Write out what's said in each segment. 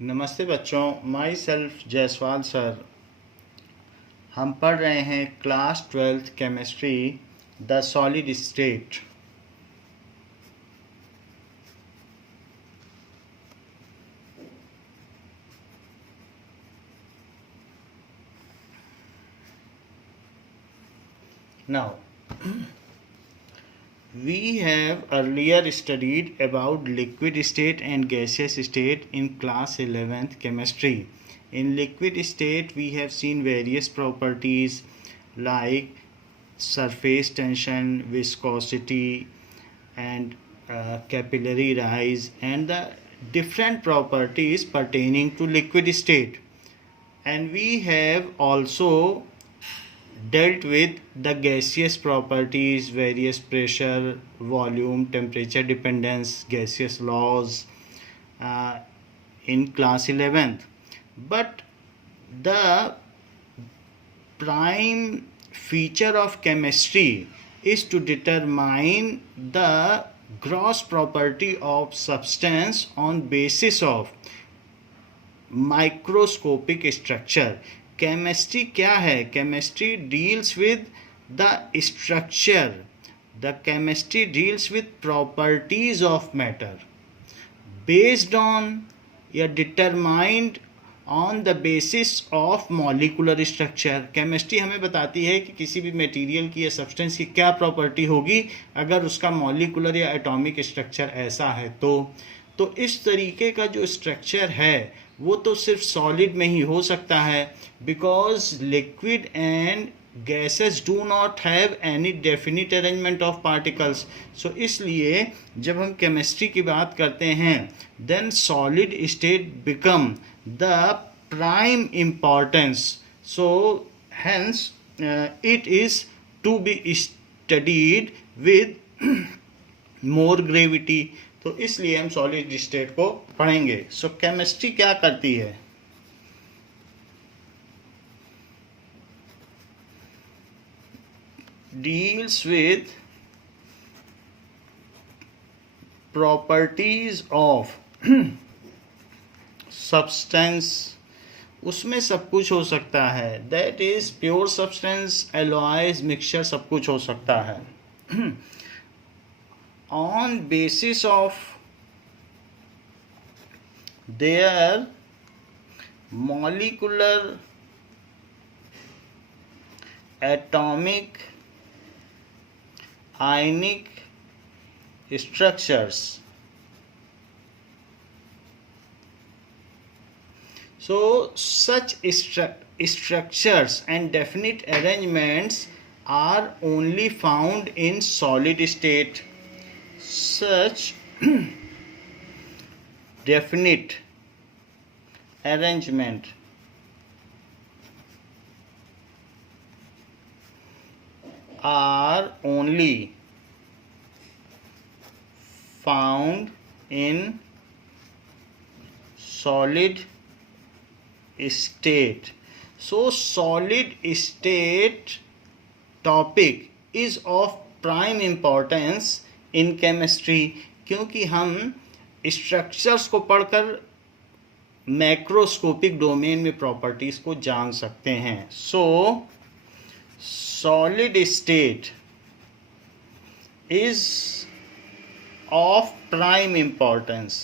नमस्ते बच्चों, my self Jaiswal sir. हम पढ़ रहे हैं class 12th chemistry the solid state. Now we have earlier studied about liquid state and gaseous state in class 11th chemistry. In liquid state we have seen various properties like surface tension, viscosity and capillary rise, and the different properties pertaining to liquid state. And we have also dealt with the gaseous properties, various pressure, volume, temperature dependence, gaseous laws uh, in class 11th. But the prime feature of chemistry is to determine the gross property of substance on basis of microscopic structure. Chemistry क्या है? Chemistry deals with the structure, the chemistry deals with properties of matter based on या determined on the basis of molecular structure. Chemistry हमें बताती है कि किसी भी material की या सब्सटेंस की क्या प्रॉपर्टी होगी अगर उसका मॉलिकुलर या एटॉमिक स्ट्रक्चर ऐसा है तो इस तरीके का जो स्ट्रक्चर है वो तो सिर्फ सॉलिड में ही हो सकता है, because liquid and gases do not have any definite arrangement of particles. So इसलिए जब हम केमिस्ट्री की बात करते हैं then solid state become the prime importance. So hence it is to be studied with more gravity. तो इसलिए हम सॉलिड स्टेट को पढ़ेंगे। सो केमिस्ट्री क्या करती है? Deals with properties of substance. उसमें सब कुछ हो सकता है, that is pure substance, alloys, mixture, सब कुछ हो सकता है। On basis of their molecular, atomic, ionic structures. So such structures and definite arrangements are only found in solid state. Such definite arrangement are only found in solid state. So solid state topic is of prime importance in chemistry, क्योंकि हम structures को पढ़कर macroscopic domain में properties को जान सकते हैं। सो solid state is of prime importance.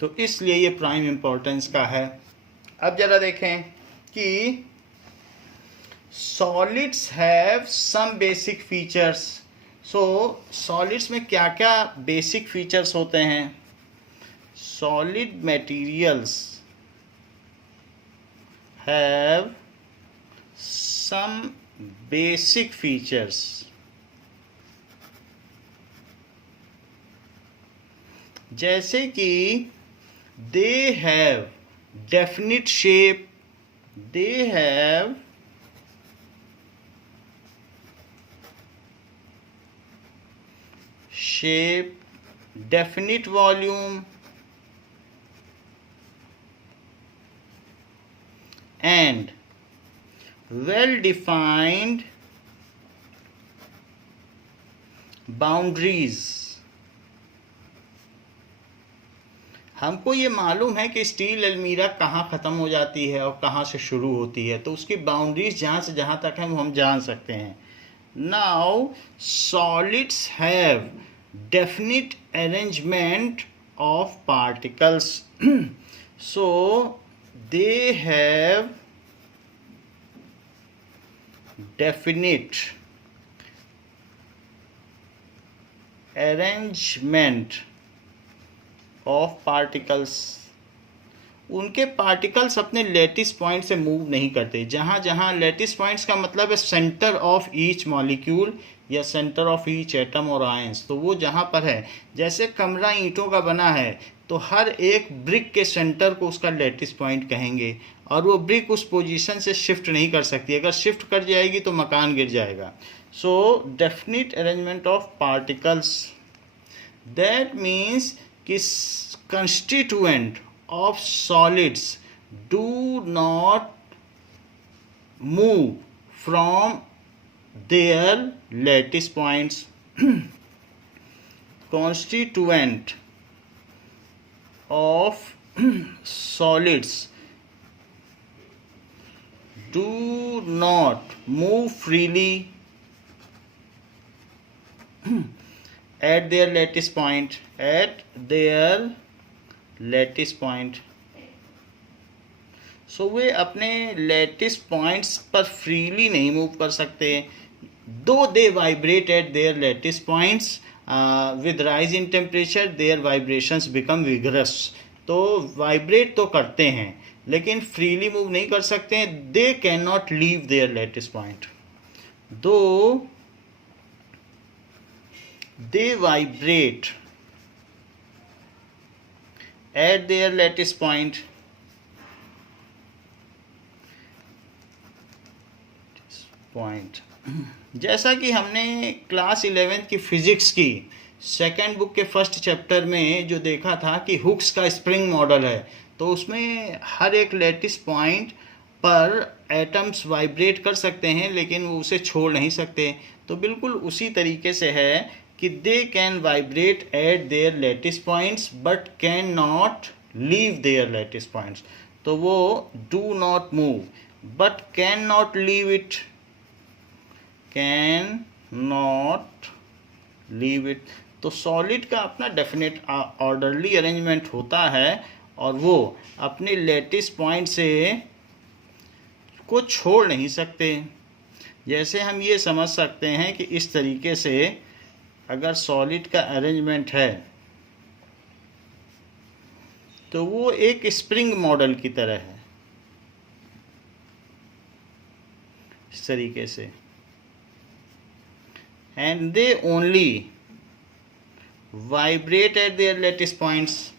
तो इसलिए ये प्राइम इंपॉर्टेंस का है। अब जरा देखें कि solids have some basic features. So solids में क्या क्या basic features होते हैं? Solid materials have some basic features. जैसे कि they have definite shape, they have shape, definite volume, and well defined boundaries. हमको ये मालूम है कि स्टील अलमीरा कहाँ ख़त्म हो जाती है और कहाँ से शुरू होती है, तो उसकी बाउंड्रीज जहाँ से जहाँ तक है वो हम जान सकते हैं. Now solids have definite arrangement of particles. So they have definite arrangement of particles. उनके पार्टिकल्स अपने लेटिस पॉइंट से मूव नहीं करते. जहाँ जहाँ लेटिस पॉइंट्स का मतलब है सेंटर ऑफ ईच मॉलिक्यूल या सेंटर ऑफ ईच एटम और आयंस, तो वो जहाँ पर है, जैसे कमरा ईंटों का बना है तो हर एक ब्रिक के सेंटर को उसका लेटिस पॉइंट कहेंगे और वो ब्रिक उस पोजीशन से शिफ्ट नहीं कर सकती. अगर शिफ्ट कर जाएगी तो मकान गिर जाएगा. So definite arrangement of particles, that means कि constituent of solids do not move from their lattice points. Constituent of solids do not move freely at their lattice point. At their lattice point. So they अपने lattice points पर freely नहीं move कर सकते. Though they vibrate at their lattice points, with rise in temperature their vibrations become vigorous. तो vibrate तो करते हैं लेकिन फ्रीली मूव नहीं कर सकते हैं. They can not leave their lattice point. Though they vibrate at their lattice point, जैसा कि हमने क्लास 11th की फिजिक्स की सेकेंड बुक के फर्स्ट चैप्टर में जो देखा था कि हुक्स का स्प्रिंग मॉडल है, तो उसमें हर एक लैटिस पॉइंट पर एटम्स वाइब्रेट कर सकते हैं लेकिन वो उसे छोड़ नहीं सकते. तो बिल्कुल उसी तरीके से है कि they can vibrate at their lattice points but can not leave their lattice points. तो वो do not move but can not leave it. Can not leave it. तो सॉलिड का अपना डेफिनेट ऑर्डरली अरेंजमेंट होता है और वो अपने लैटिस पॉइंट से को छोड़ नहीं सकते. जैसे हम ये समझ सकते हैं कि इस तरीके से अगर सॉलिड का अरेंजमेंट है तो वो एक स्प्रिंग मॉडल की तरह है. इस तरीके से. And they only vibrate at their lattice points.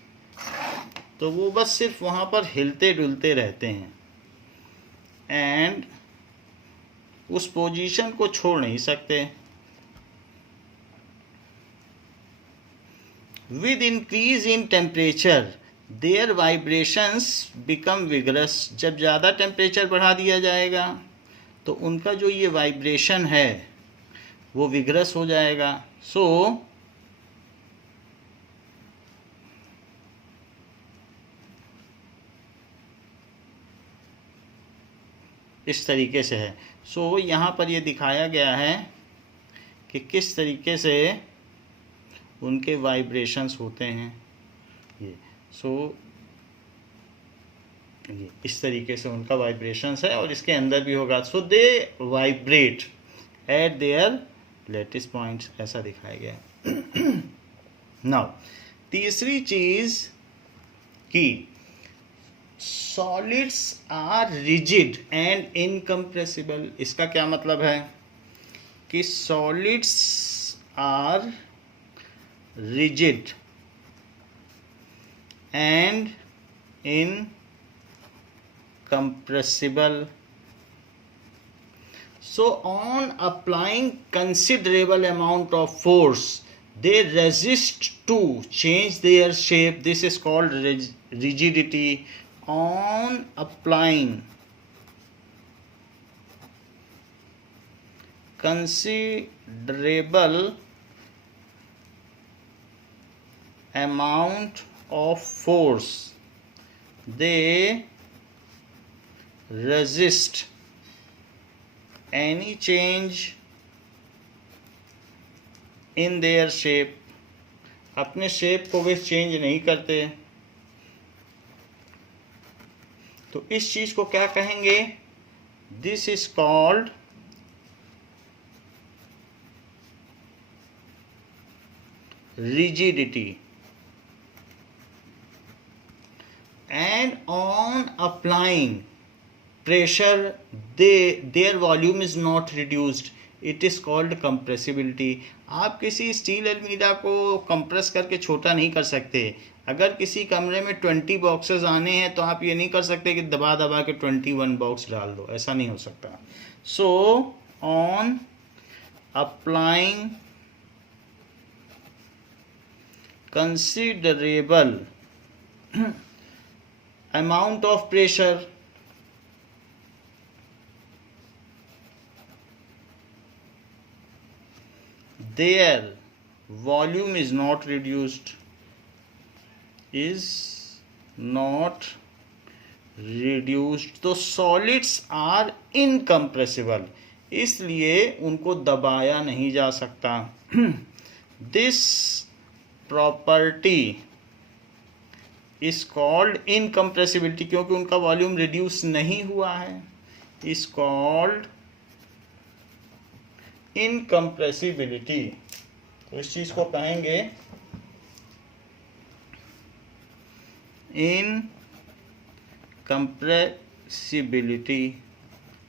तो वो बस सिर्फ वहाँ पर हिलते डुलते रहते हैं एंड उस पोजीशन को छोड़ नहीं सकते. With increase in temperature, their vibrations become vigorous. जब ज़्यादा टेम्परेचर बढ़ा दिया जाएगा तो उनका जो ये वाइब्रेशन है वो विगरस हो जाएगा. सो इस तरीके से है. सो यहाँ पर ये दिखाया गया है कि किस तरीके से उनके वाइब्रेशंस होते हैं. ये ये इस तरीके से उनका वाइब्रेशंस है और इसके अंदर भी होगा. So they vibrate at their lattice points, ऐसा दिखाया गया. नाउ तीसरी चीज कि solids are rigid and incompressible. इसका क्या मतलब है कि solids are rigid and incompressible. So on applying considerable amount of force they resist to change their shape. This is called rigidity. On applying considerable amount of force, they resist any change in their shape. अपने shape को वे change नहीं करते। तो इस चीज को क्या कहेंगे? This is called rigidity. And on applying pressure, their volume is not reduced. It is called compressibility. आप किसी स्टील अलमीरा को कंप्रेस करके छोटा नहीं कर सकते। अगर किसी कमरे में 20 बॉक्सेस आने हैं तो आप ये नहीं कर सकते कि दबा दबा के 21 बॉक्स डाल दो, ऐसा नहीं हो सकता। So on applying considerable amount of pressure, their volume is not reduced, तो solids are incompressible, इसलिए उनको दबाया नहीं जा सकता। This property is called incompressibility, क्योंकि उनका वॉल्यूम रिड्यूस नहीं हुआ है, is called incompressibility। तो इस चीज को कहेंगे incompressibility।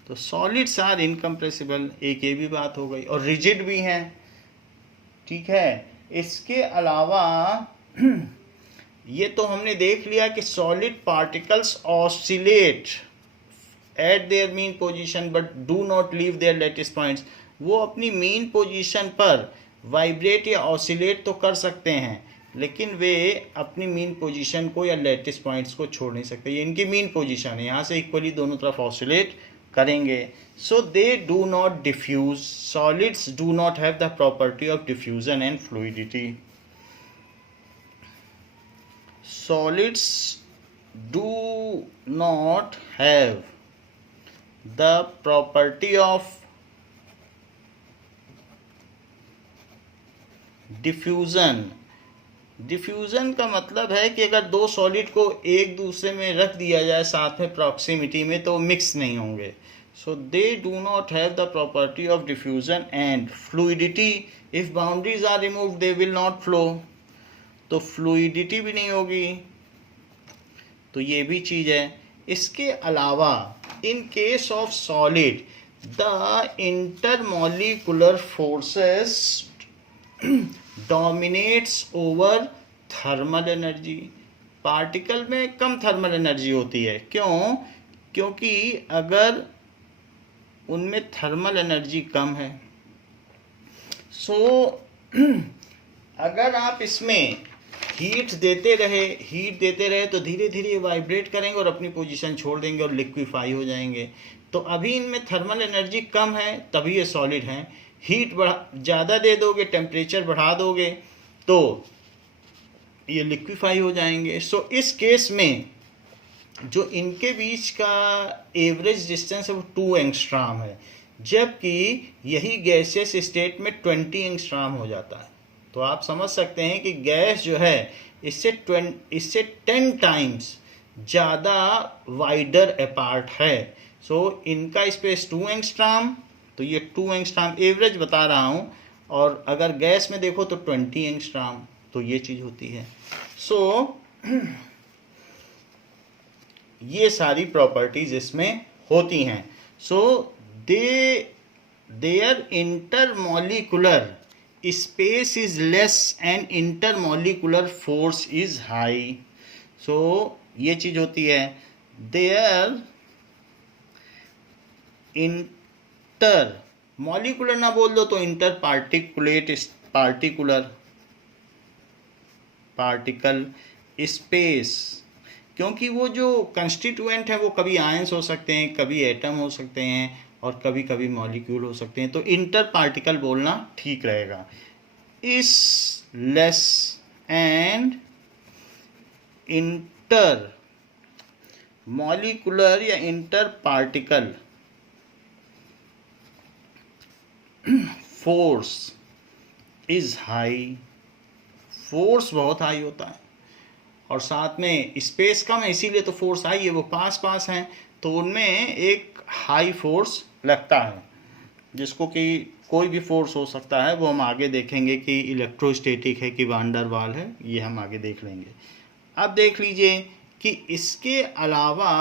तो सॉलिड्स आर इनकम्प्रेसिबल, एक ये भी बात हो गई, और रिजिड भी हैं। ठीक है, इसके अलावा ये तो हमने देख लिया कि solid particles oscillate at their mean position but do not leave their lattice points. वो अपनी मीन पोजीशन पर वाइब्रेट या ऑसिलेट तो कर सकते हैं, लेकिन वे अपनी मीन पोजीशन को या लैटिस पॉइंट्स को छोड़ नहीं सकते। ये इनकी मीन पोजीशन है, यहाँ से इक्वली दोनों तरफ ऑसिलेट करेंगे। So they do not diffuse, solids do not have the property of diffusion and fluidity. Solids do not have the property of diffusion. Diffusion का मतलब है कि अगर दो सॉलिड को एक दूसरे में रख दिया जाए साथ में प्रॉक्सिमिटी में, तो मिक्स नहीं होंगे। So they do not have the property of diffusion and fluidity. If boundaries are removed they will not flow, तो फ्लूइडिटी भी नहीं होगी। तो ये भी चीज है। इसके अलावा in case of solid the intermolecular forces dominates over thermal energy. Particle में कम थर्मल एनर्जी होती है। क्यों? क्योंकि अगर उनमें थर्मल एनर्जी कम है, सो अगर आप इसमें हीट देते रहे तो धीरे धीरे वाइब्रेट करेंगे और अपनी पोजीशन छोड़ देंगे और लिक्विफाई हो जाएंगे। तो अभी इनमें थर्मल एनर्जी कम है, तभी ये सॉलिड हैं। हीट ज़्यादा दे दोगे, टेम्परेचर बढ़ा दोगे, तो ये लिक्विफाई हो जाएंगे। सो इस केस में जो इनके बीच का एवरेज डिस्टेंस है वो 2 एंगस्ट्रॉम है, जबकि यही गैसियस स्टेट में 20 एंगस्ट्रॉम हो जाता है। तो आप समझ सकते हैं कि गैस जो है इससे 10 टाइम्स ज़्यादा वाइडर अपार्ट है। सो इनका स्पेस 2 एंगस्ट्रॉम, तो ये 2 एंगस्ट्रॉम एवरेज बता रहा हूँ, और अगर गैस में देखो तो 20 एंगस्ट्रॉम। तो ये चीज़ होती है। सो ये सारी प्रॉपर्टीज इसमें होती हैं। So there intermolecular space is less and intermolecular force is high. So ये चीज़ होती है। देयर इंटर मॉलिक्यूलर ना बोल दो तो इंटर पार्टिकल स्पेस, क्योंकि वो जो कंस्टिट्यूएंट है वो कभी आयंस हो सकते हैं, कभी एटम हो सकते हैं, और कभी कभी मॉलिक्यूल हो सकते हैं। तो इंटर पार्टिकल बोलना ठीक रहेगा। इस लेस एंड इंटर मॉलिक्यूलर या inter particle force is high, force बहुत हाई होता है, और साथ में स्पेस कम है इसीलिए तो फोर्स हाई है, वो पास पास हैं तो उनमें एक हाई फोर्स लगता है, जिसको कि कोई भी फोर्स हो सकता है, वो हम आगे देखेंगे कि इलेक्ट्रोस्टैटिक है कि वान डर वाल है, ये हम आगे देख लेंगे। अब देख लीजिए कि इसके अलावा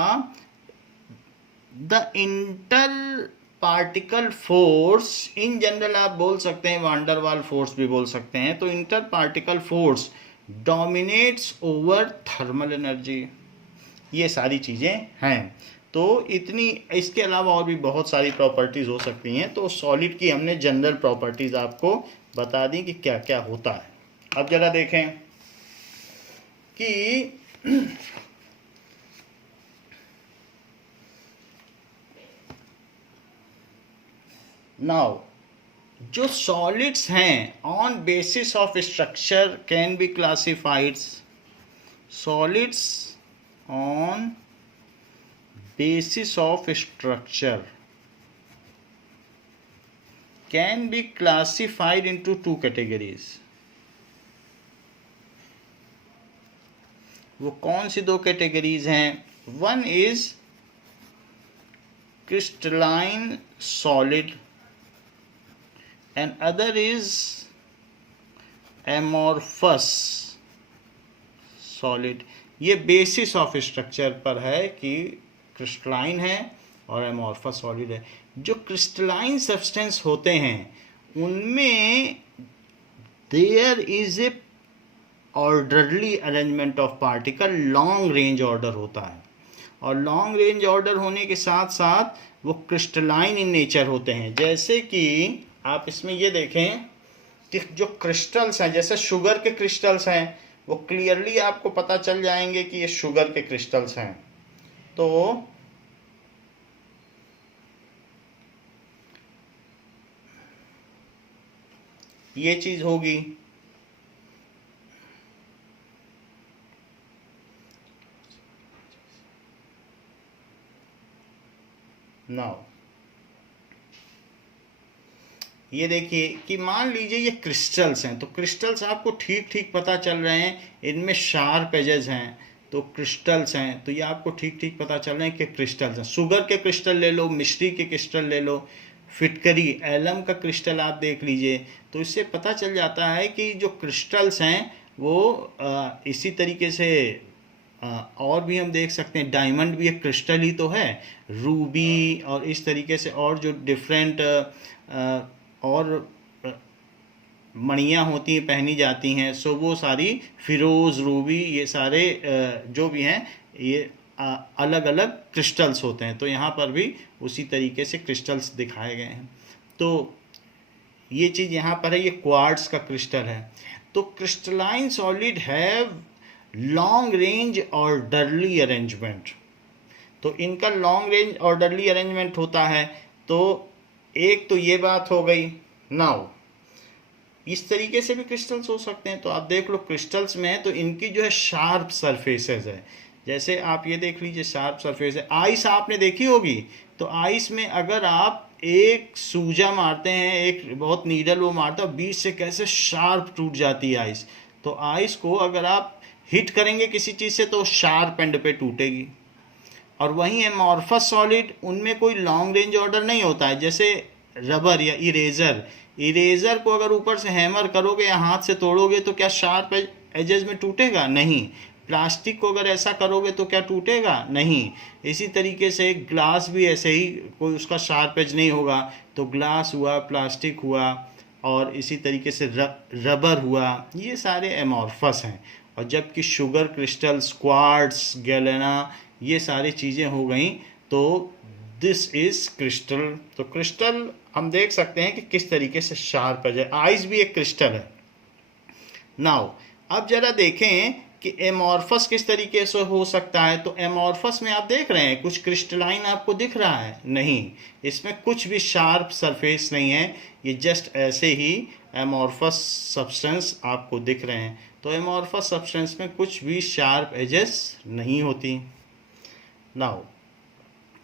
the inter particle force in general आप बोल सकते हैं, वान डर वाल फोर्स भी बोल सकते हैं, तो inter particle force dominates over thermal energy. ये सारी चीज़ें हैं। तो इतनी, इसके अलावा और भी बहुत सारी प्रॉपर्टीज़ हो सकती हैं। तो सॉलिड की हमने जनरल प्रॉपर्टीज़ आपको बता दी कि क्या क्या होता है। अब जरा देखें कि नाउ जो सॉलिड्स हैं on basis of structure can be classified, solids on basis of structure can be classified into two categories। वो कौन सी दो कैटेगरीज हैं? One is crystalline solid and other is amorphous solid. ये बेसिस ऑफ स्ट्रक्चर पर है कि crystalline है और एमॉर्फस सॉलिड है। जो क्रिस्टलाइन सब्सटेंस होते हैं उनमें there is a orderly arrangement of particle, long range order होता है, और लॉन्ग रेंज ऑर्डर होने के साथ साथ वो क्रिस्टलाइन इन नेचर होते हैं। जैसे कि आप इसमें ये देखें कि जो क्रिस्टल्स हैं, जैसे शुगर के क्रिस्टल्स हैं, वो क्लियरली आपको पता चल जाएंगे कि ये शुगर के क्रिस्टल्स हैं। तो ये चीज होगी। नाउ ये देखिए कि मान लीजिए ये क्रिस्टल्स हैं, तो क्रिस्टल्स आपको ठीक ठीक पता चल रहे हैं, इनमें शार्प एजेस हैं, तो क्रिस्टल्स हैं, तो ये आपको ठीक ठीक पता चल रहे हैं कि क्रिस्टल्स हैं। शुगर के क्रिस्टल ले लो, मिश्री के क्रिस्टल ले लो, फिटकरी एलम का क्रिस्टल आप देख लीजिए, तो इससे पता चल जाता है कि जो क्रिस्टल्स हैं वो इसी तरीके से और भी हम देख सकते हैं। डायमंड भी एक क्रिस्टल ही तो है, रूबी और इस तरीके से और जो डिफरेंट और मणियाँ होती हैं, पहनी जाती हैं, सो वो सारी फिरोज़, रूबी, ये सारे जो भी हैं ये अलग अलग क्रिस्टल्स होते हैं। तो यहाँ पर भी उसी तरीके से क्रिस्टल्स दिखाए गए हैं। तो ये चीज़ यहाँ पर है, ये क्वार्ट्ज का क्रिस्टल है। तो crystalline solid have long range orderly arrangement, तो इनका लॉन्ग रेंज ऑर्डरली अरेंजमेंट होता है। तो एक तो ये बात हो गई। नाउ इस तरीके से भी क्रिस्टल्स हो सकते हैं, तो आप देख लो क्रिस्टल्स में है तो इनकी जो है शार्प सरफेसेस है। जैसे आप ये देख लीजिए, शार्प सरफेस है। आइस आपने देखी होगी, तो आइस में अगर आप एक सूजा मारते हैं, एक बहुत नीडल वो मारता है, बीच से कैसे शार्प टूट जाती है आइस। तो आइस को अगर आप हिट करेंगे किसी चीज़ से तो शार्प एंड पे टूटेगी। और वहीं एमॉर्फस सॉलिड, उनमें कोई लॉन्ग रेंज ऑर्डर नहीं होता है। जैसे रबर या इरेजर को अगर ऊपर से हैमर करोगे या हाथ से तोड़ोगे तो क्या शार्प एजेस में टूटेगा? नहीं। प्लास्टिक को अगर ऐसा करोगे तो क्या टूटेगा? नहीं। इसी तरीके से ग्लास भी ऐसे ही, कोई उसका शार्प एज नहीं होगा। तो ग्लास हुआ, प्लास्टिक हुआ, और इसी तरीके से रबर हुआ, ये सारे एमॉर्फस हैं। और जबकि शुगर क्रिस्टल्स, क्वार्ट्ज, गैलेना, ये सारी चीज़ें हो गई। तो दिस इज क्रिस्टल। तो क्रिस्टल हम देख सकते हैं कि किस तरीके से शार्प है। आइस भी एक क्रिस्टल है। नाउ अब जरा देखें कि एमॉर्फस किस तरीके से हो सकता है। तो एमॉर्फस में आप देख रहे हैं कुछ क्रिस्टलाइन आपको दिख रहा है? नहीं, इसमें कुछ भी शार्प सरफेस नहीं है, ये जस्ट ऐसे ही एमॉर्फस सब्सटेंस आपको दिख रहे हैं। तो एमॉर्फस सब्सटेंस में कुछ भी शार्प एजेस नहीं होती। नाउ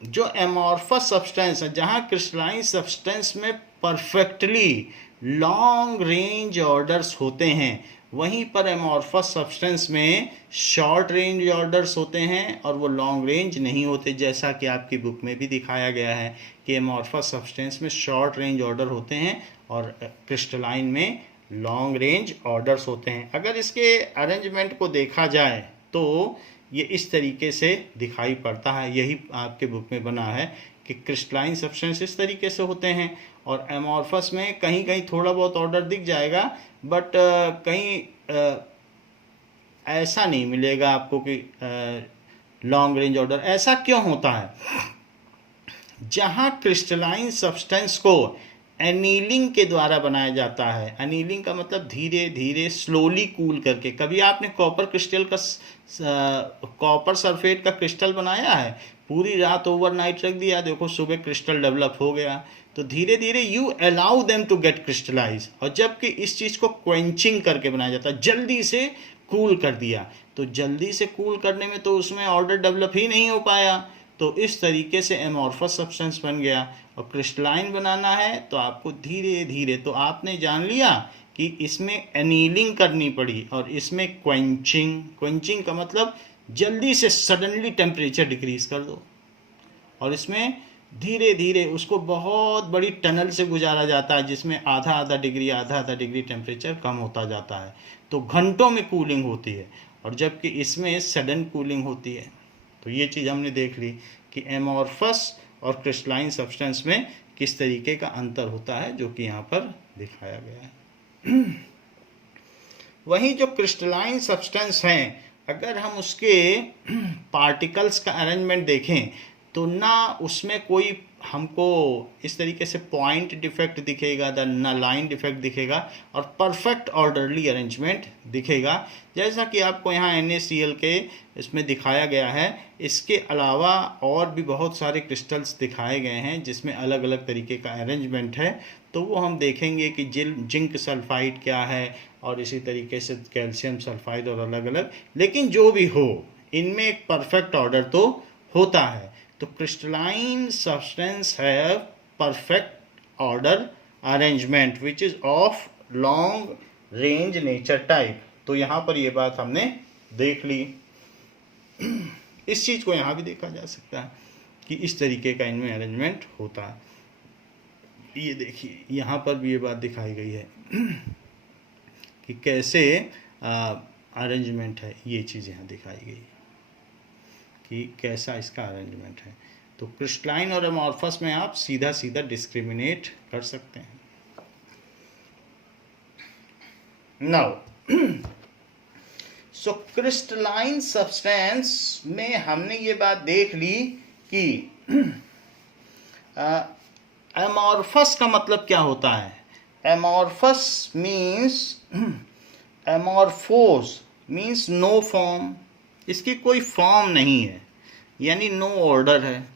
जो एमॉर्फस सब्सटेंस है, जहाँ क्रिस्टलाइन सब्सटेंस में परफेक्टली लॉन्ग रेंज ऑर्डर्स होते हैं, वहीं पर एमॉर्फस सब्सटेंस में शॉर्ट रेंज ऑर्डर्स होते हैं और वो लॉन्ग रेंज नहीं होते, जैसा कि आपकी बुक में भी दिखाया गया है कि एमॉर्फस सब्सटेंस में शॉर्ट रेंज ऑर्डर होते हैं और क्रिस्टलाइन में लॉन्ग रेंज ऑर्डर्स होते हैं। अगर इसके अरेंजमेंट को देखा जाए तो ये इस तरीके से दिखाई पड़ता है, यही आपके बुक में बना है कि क्रिस्टलाइन सब्सटेंस इस तरीके से होते हैं और एमॉर्फस में कहीं कहीं थोड़ा बहुत ऑर्डर दिख जाएगा, बट कहीं ऐसा नहीं मिलेगा आपको कि लॉन्ग रेंज ऑर्डर। ऐसा क्यों होता है? जहाँ क्रिस्टलाइन सब्सटेंस को एनीलिंग के द्वारा बनाया जाता है, एनीलिंग का मतलब धीरे धीरे स्लोली कूल करके। कभी आपने कॉपर क्रिस्टल का कॉपर सल्फेट का क्रिस्टल बनाया है? पूरी रात ओवरनाइट रख दिया, देखो सुबह क्रिस्टल डेवलप हो गया। तो धीरे धीरे you allow them to get crystallize. और जबकि इस चीज़ को क्वेंचिंग करके बनाया जाता है, जल्दी से कूल कर दिया, तो जल्दी से कूल करने में तो उसमें ऑर्डर डेवलप ही नहीं हो पाया। तो इस तरीके से एमॉर्फस सब्सटेंस बन गया। और क्रिस्टलाइन बनाना है तो आपको धीरे धीरे, तो आपने जान लिया कि इसमें एनीलिंग करनी पड़ी और इसमें क्वेंचिंग। क्वेंचिंग का मतलब जल्दी से सडनली टेम्परेचर डिक्रीज कर दो, और इसमें धीरे धीरे उसको बहुत बड़ी टनल से गुजारा जाता है जिसमें आधा आधा डिग्री टेम्परेचर कम होता जाता है। तो घंटों में कूलिंग होती है, और जबकि इसमें सडन कूलिंग होती है। तो ये चीज़ हमने देख ली कि एमॉर्फस और क्रिस्टलाइन सब्सटेंस में किस तरीके का अंतर होता है, जो कि यहाँ पर दिखाया गया है। वहीं जो क्रिस्टलाइन सब्सटेंस हैं, अगर हम उसके पार्टिकल्स का अरेंजमेंट देखें तो ना उसमें कोई हमको इस तरीके से पॉइंट डिफेक्ट दिखेगा, ना लाइन डिफेक्ट दिखेगा, और परफेक्ट ऑर्डरली अरेंजमेंट दिखेगा, जैसा कि आपको यहाँ NaCl के इसमें दिखाया गया है। इसके अलावा और भी बहुत सारे क्रिस्टल्स दिखाए गए हैं जिसमें अलग अलग तरीके का अरेंजमेंट है, तो वो हम देखेंगे कि जिंक सल्फाइड क्या है, और इसी तरीके से कैल्शियम सल्फाइड, और अलग अलग। लेकिन जो भी हो, इनमें एक परफेक्ट ऑर्डर तो होता है। तो crystalline substance have perfect order arrangement which is of long range nature type. तो यहाँ पर ये बात हमने देख ली। इस चीज़ को यहाँ भी देखा जा सकता है कि इस तरीके का इनमें अरेंजमेंट होता है। ये देखिए यहाँ पर भी ये बात दिखाई गई है कि कैसे अरेंजमेंट है। ये चीज़ यहाँ दिखाई गई कि कैसा इसका अरेंजमेंट है। तो क्रिस्टलाइन और एमॉर्फस में आप सीधा सीधा डिस्क्रिमिनेट कर सकते हैं। नाउ सो क्रिस्टलाइन सब्सटेंस में हमने ये बात देख ली कि एमॉर्फस का मतलब क्या होता है। Amorphous means, amorphous means no form, इसकी कोई फॉर्म नहीं है, यानी नो ऑर्डर है।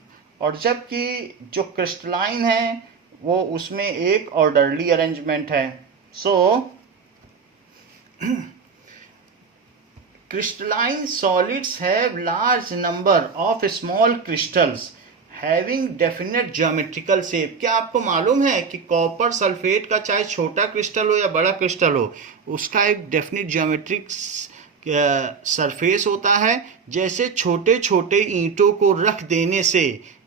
और जबकि जो क्रिस्टलाइन है वो उसमें एक ऑर्डरली अरेंजमेंट है। So crystalline solids have large number of small crystals having definite geometrical shape. क्या आपको मालूम है कि कॉपर सल्फेट का चाहे छोटा क्रिस्टल हो या बड़ा क्रिस्टल हो, उसका एक डेफिनेट ज्योमेट्रिक सरफेस होता है। जैसे छोटे छोटे ईंटों को रख देने से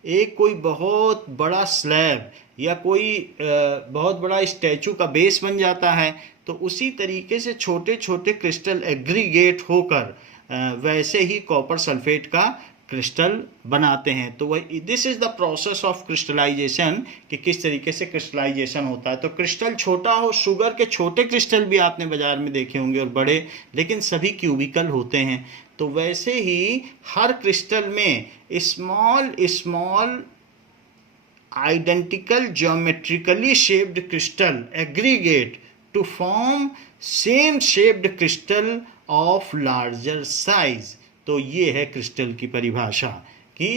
एक कोई बहुत बड़ा स्लैब या कोई बहुत बड़ा स्टैचू का बेस बन जाता है, तो उसी तरीके से छोटे छोटे क्रिस्टल एग्रीगेट होकर वैसे ही कॉपर सल्फेट का क्रिस्टल बनाते हैं। तो वही this is the process of crystallization, कि किस तरीके से क्रिस्टलाइजेशन होता है। तो क्रिस्टल छोटा हो, शुगर के छोटे क्रिस्टल भी आपने बाजार में देखे होंगे और बड़े, लेकिन सभी क्यूबिकल होते हैं। तो वैसे ही हर क्रिस्टल में small small identical geometrically shaped crystal aggregate to form same shaped crystal of larger size. तो ये है क्रिस्टल की परिभाषा कि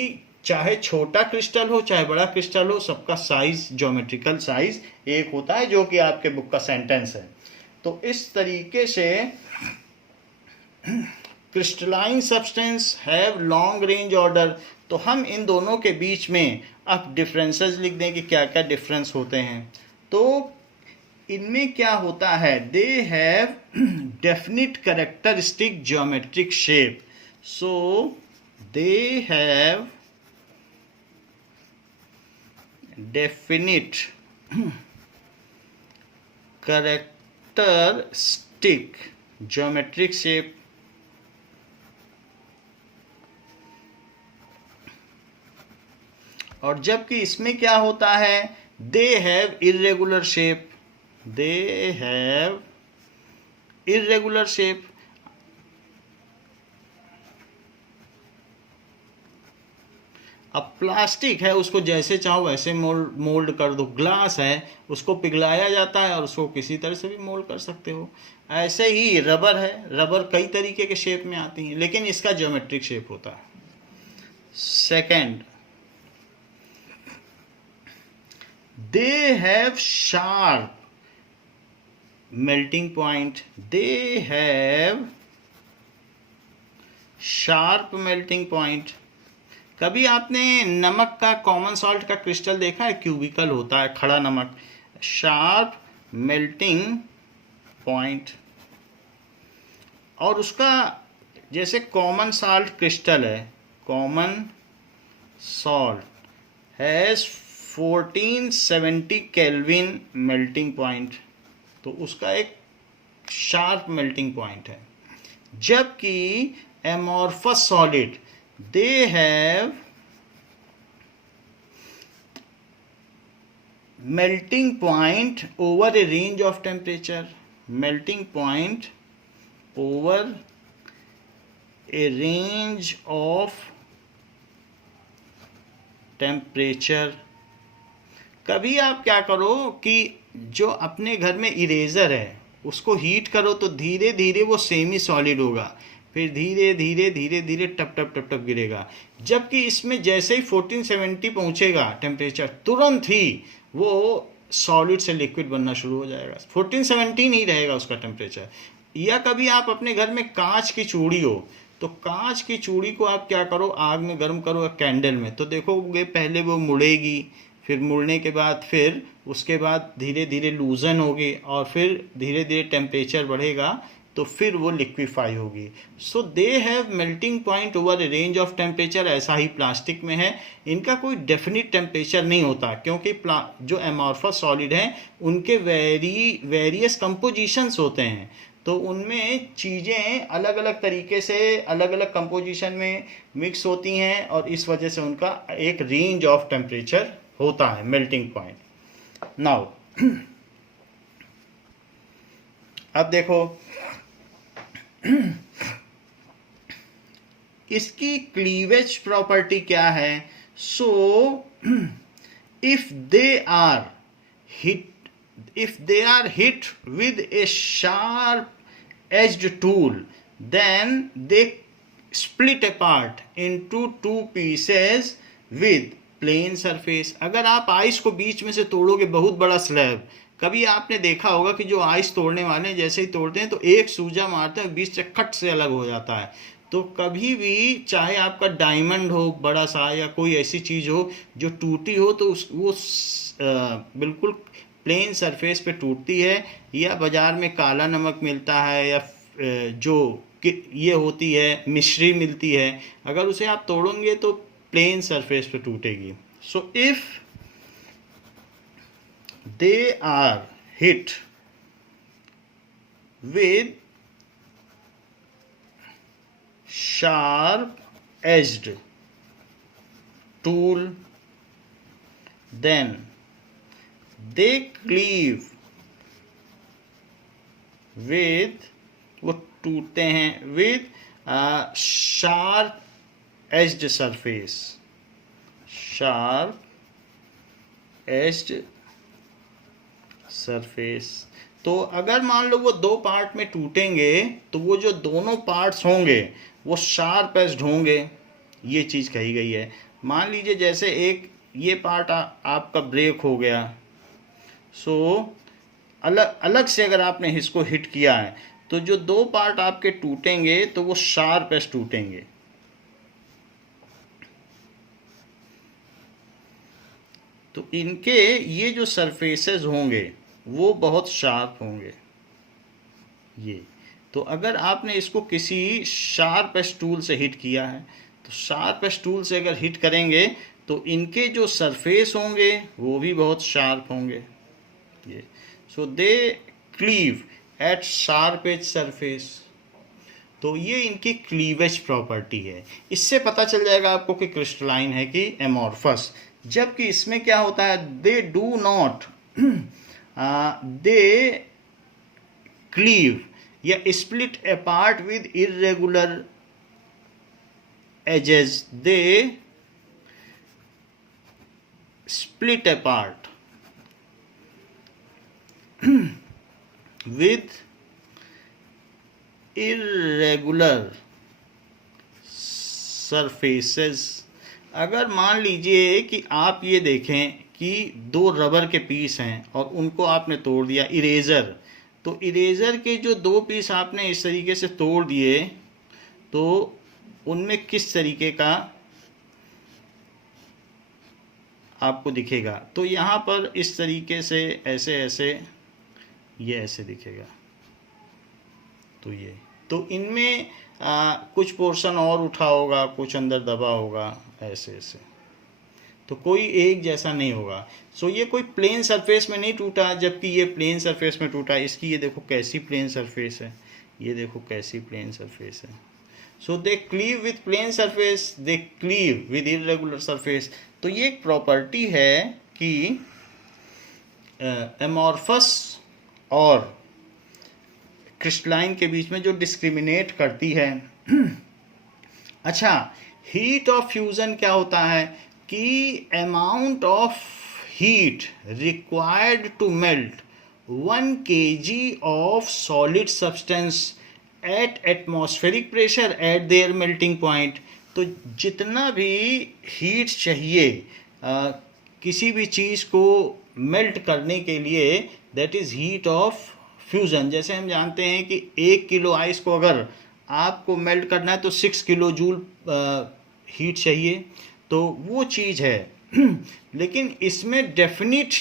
चाहे छोटा क्रिस्टल हो चाहे बड़ा क्रिस्टल हो, सबका साइज, ज्योमेट्रिकल साइज एक होता है, जो कि आपके बुक का सेंटेंस है। तो इस तरीके से crystalline substance have long range order. तो हम इन दोनों के बीच में अब डिफरेंसेस लिख दें कि क्या क्या डिफरेंस होते हैं। तो इनमें क्या होता है, they have definite characteristic geometric shape. So they have definite characteristic geometric shape। और जबकि इसमें क्या होता है, they have irregular shape, they have irregular shape. अब प्लास्टिक है, उसको जैसे चाहो वैसे मोल्ड कर दो। ग्लास है, उसको पिघलाया जाता है और उसको किसी तरह से भी मोल्ड कर सकते हो। ऐसे ही रबर है, रबर कई तरीके के शेप में आती हैं, लेकिन इसका ज्योमेट्रिक शेप होता है। Second, they have sharp melting point, they have sharp melting point. कभी आपने नमक का, कॉमन सॉल्ट का क्रिस्टल देखा है, क्यूबिकल होता है, खड़ा नमक, शार्प मेल्टिंग पॉइंट। और उसका जैसे कॉमन सॉल्ट क्रिस्टल है, common salt has 1470 kelvin melting point, तो उसका एक शार्प मेल्टिंग पॉइंट है। जबकि amorphous solid, they have melting point over a range of temperature, melting point over a range of temperature। कभी आप क्या करो कि जो अपने घर में इरेजर है उसको हीट करो तो धीरे धीरे वो सेमी सॉलिड होगा, फिर धीरे धीरे धीरे धीरे टप टप टप टप गिरेगा। जबकि इसमें जैसे ही 1470 पहुंचेगा टेम्परेचर, तुरंत ही वो सॉलिड से लिक्विड बनना शुरू हो जाएगा, 1417 ही रहेगा उसका टेम्परेचर। या कभी आप अपने घर में कांच की चूड़ी हो, तो कांच की चूड़ी को आप क्या करो, आग में गर्म करो कैंडल में, तो देखोगे पहले वो मुड़ेगी, फिर मुड़ने के बाद फिर उसके बाद धीरे धीरे लूजन होगी, और फिर धीरे धीरे टेम्परेचर बढ़ेगा तो फिर वो लिक्विफाई होगी। So they have melting point over a range of temperature. ऐसा ही प्लास्टिक में है, इनका कोई डेफिनिट टेम्परेचर नहीं होता, क्योंकि जो एमॉर्फस सॉलिड हैं उनके वेरियस कंपोजिशंस होते हैं, तो उनमें चीज़ें अलग अलग तरीके से अलग अलग कंपोजिशन में मिक्स होती हैं, और इस वजह से उनका एक रेंज ऑफ टेम्परेचर होता है, मेल्टिंग पॉइंट। नाउ अब देखो इसकी क्लीवेज प्रॉपर्टी क्या है। So if they are hit with a sharp edged tool, then they split apart into two pieces with plane surface. अगर आप आइस को बीच में से तोड़ोगे, बहुत बड़ा स्लैब, कभी आपने देखा होगा कि जो आइस तोड़ने वाले जैसे ही तोड़ते हैं तो एक सूजा मारते हैं, बीच से खट से अलग हो जाता है। तो कभी भी चाहे आपका डायमंड हो बड़ा सा, या कोई ऐसी चीज़ हो जो टूटी हो, तो वो बिल्कुल प्लेन सरफेस पे टूटती है। या बाज़ार में काला नमक मिलता है, या जो ये होती है मिश्री मिलती है, अगर उसे आप तोड़ोगे तो प्लेन सरफेस पे टूटेगी। So if they are hit with sharp edged tool, then they cleave with, वो टूटते हैं with sharp edged surface, sharp edged surface. तो अगर मान लो वो दो पार्ट में टूटेंगे, तो वो जो दोनों पार्ट्स होंगे वो शार्प एज्ड होंगे, ये चीज़ कही गई है। मान लीजिए जैसे एक ये पार्ट आपका ब्रेक हो गया, सो अलग अलग से अगर आपने इसको हिट किया है तो जो दो पार्ट आपके टूटेंगे तो वो शार्प एज टूटेंगे। तो इनके ये जो सरफेसेस होंगे वो बहुत शार्प होंगे ये। तो अगर आपने इसको किसी शार्प एज टूल से हिट किया है तो शार्प एज टूल से अगर हिट करेंगे तो इनके जो सरफेस होंगे वो भी बहुत शार्प होंगे ये। So they cleave at sharp edge surface. तो ये इनकी क्लीवेज प्रॉपर्टी है। इससे पता चल जाएगा आपको कि क्रिस्टलाइन है कि एमॉर्फस। जबकि इसमें क्या होता है, they do not, they cleave या split apart with irregular edges, they split apart with irregular surfaces। अगर मान लीजिए कि आप ये देखें कि दो रबर के पीस हैं और उनको आपने तोड़ दिया, इरेज़र, तो इरेज़र के जो दो पीस आपने इस तरीके से तोड़ दिए तो उनमें किस तरीके का आपको दिखेगा। तो यहाँ पर इस तरीके से ऐसे ऐसे ये ऐसे दिखेगा। तो ये तो इनमें कुछ पोर्शन और उठा होगा, कुछ अंदर दबा होगा, ऐसे ऐसे। तो कोई एक जैसा नहीं होगा। सो ये कोई प्लेन सरफेस में नहीं टूटा, जबकि ये प्लेन सरफेस में टूटा। इसकी ये देखो कैसी प्लेन सरफेस है, ये देखो कैसी प्लेन सरफेस है। So they cleave with plane surface, they cleave with irregular surface. तो ये एक प्रॉपर्टी है कि एमॉर्फस और क्रिस्टलाइन के बीच में जो डिस्क्रिमिनेट करती है। अच्छा, हीट ऑफ फ्यूजन क्या होता है कि amount of heat required to melt 1 kg of solid substance at atmospheric pressure at their melting point. तो जितना भी हीट चाहिए किसी भी चीज़ को मेल्ट करने के लिए, that is heat of fusion. जैसे हम जानते हैं कि 1 किलो आइस को अगर आपको मेल्ट करना है तो 6 किलो जूल हीट चाहिए, तो वो चीज़ है। लेकिन इसमें डेफिनिट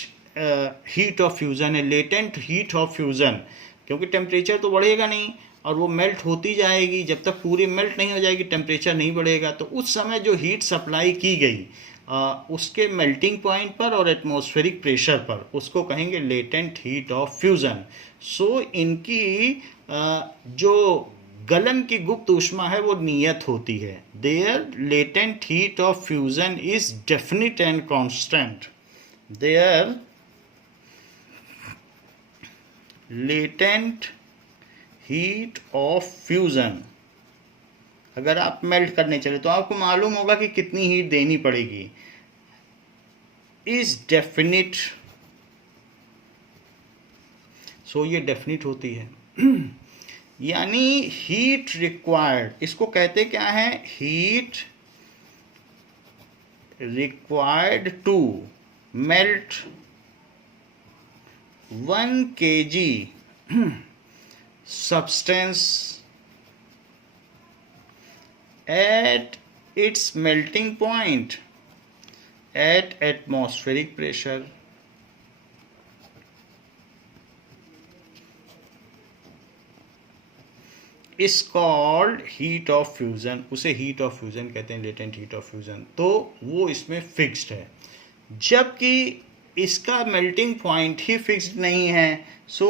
हीट ऑफ फ्यूज़न है, लेटेंट हीट ऑफ फ्यूज़न, क्योंकि टेम्परेचर तो बढ़ेगा नहीं और वो मेल्ट होती जाएगी। जब तक पूरी मेल्ट नहीं हो जाएगी टेम्परेचर नहीं बढ़ेगा। तो उस समय जो हीट सप्लाई की गई उसके मेल्टिंग पॉइंट पर और एटमॉस्फेरिक प्रेशर पर, उसको कहेंगे latent heat of fusion. So इनकी जो गलन की गुप्त ऊष्मा है वो नियत होती है। Their latent heat of fusion is definite and constant. Their latent heat of fusion, अगर आप मेल्ट करने चले तो आपको मालूम होगा कि कितनी हीट देनी पड़ेगी, इज डेफिनिट। सो ये डेफिनिट होती है। यानी हीट रिक्वायर्ड, इसको कहते क्या है, heat required to melt 1 kg substance at its melting point at atmospheric pressure is called heat of fusion। उसे heat of fusion कहते हैं, latent heat of fusion। तो वो इसमें फिक्स्ड है, जबकि इसका मेल्टिंग पॉइंट ही फिक्स्ड नहीं है। सो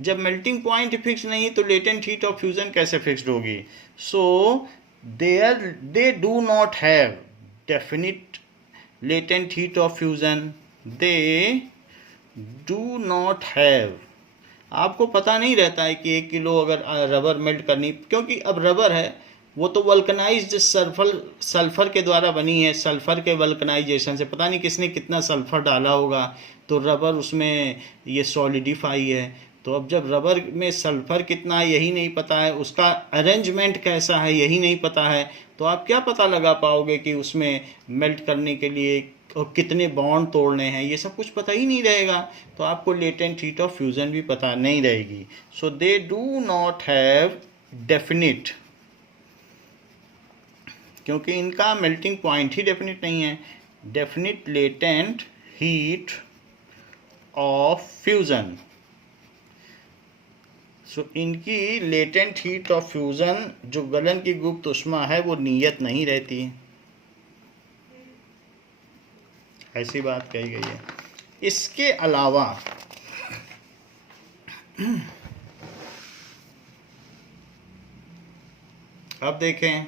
जब मेल्टिंग पॉइंट फिक्स नहीं तो लेटेंट हीट ऑफ फ्यूजन कैसे फिक्स्ड होगी। So they do not have definite latent heat of fusion, they do not have. आपको पता नहीं रहता है कि 1 किलो अगर रबर मेल्ट करनी, क्योंकि अब रबर है वो तो वल्कनाइज्ड सल्फर के द्वारा बनी है। सल्फर के वल्कनाइजेशन से पता नहीं किसने कितना सल्फर डाला होगा तो रबर उसमें ये सॉलिडिफाई है। तो अब जब रबर में सल्फर कितना है यही नहीं पता है, उसका अरेंजमेंट कैसा है यही नहीं पता है, तो आप क्या पता लगा पाओगे कि उसमें मेल्ट करने के लिए और कितने बॉन्ड तोड़ने हैं, ये सब कुछ पता ही नहीं रहेगा। तो आपको लेटेंट हीट ऑफ फ्यूज़न भी पता नहीं रहेगी। So they do not have definite, क्योंकि इनका मेल्टिंग पॉइंट ही डेफिनिट नहीं है, definite latent heat of fusion. So इनकी लेटेंट हीट ऑफ फ्यूज़न जो गलन की गुप्त ऊष्मा है वो नियत नहीं रहती, ऐसी बात कही गई है। इसके अलावा अब देखें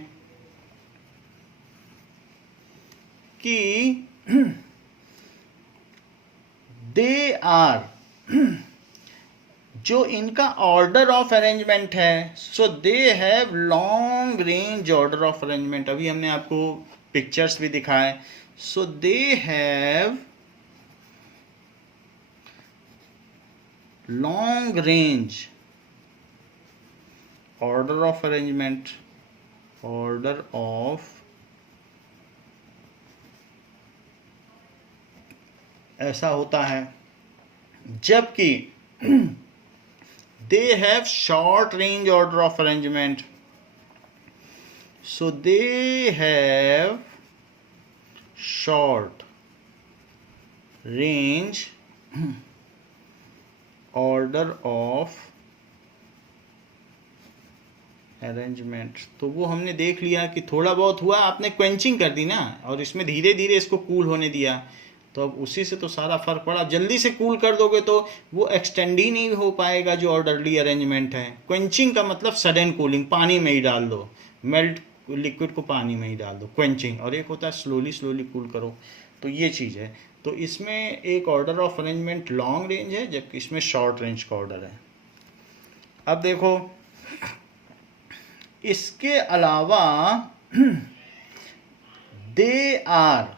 कि दे आर, जो इनका ऑर्डर ऑफ अरेंजमेंट है, so they have long range order of arrangement. अभी हमने आपको पिक्चर्स भी दिखाए। So they have long range order of arrangement, order of, ऐसा होता है। जबकि they have short range order of arrangement, so they have short range order of arrangement. तो वो हमने देख लिया कि थोड़ा बहुत हुआ, आपने क्वेंचिंग कर दी ना, और इसमें धीरे धीरे इसको कूल होने दिया, तो अब उसी से तो सारा फर्क पड़ा। जल्दी से कूल कर दोगे तो वो एक्सटेंड ही नहीं हो पाएगा जो ऑर्डरली अरेंजमेंट है। क्वेंचिंग का मतलब सडन कूलिंग, पानी में ही डाल दो, मेल्ट लिक्विड को पानी में ही डाल दो, क्वेंचिंग। और एक होता है स्लोली स्लोली कूल करो, तो ये चीज़ है। तो इसमें एक order of arrangement long range है, जबकि इसमें शॉर्ट रेंज का ऑर्डर है। अब देखो इसके अलावा they are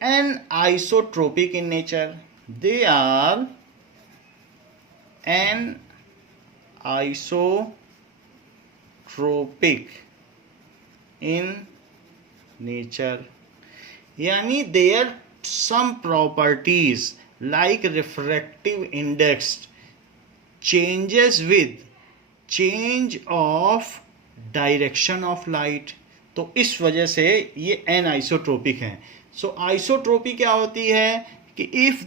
anisotropic in nature, they are anisotropic in nature, यानी their some properties like refractive index changes with change of direction of light, तो इस वजह से ये एनआइसोट्रोपिक हैं। सो आइसोट्रोपी क्या होती है कि if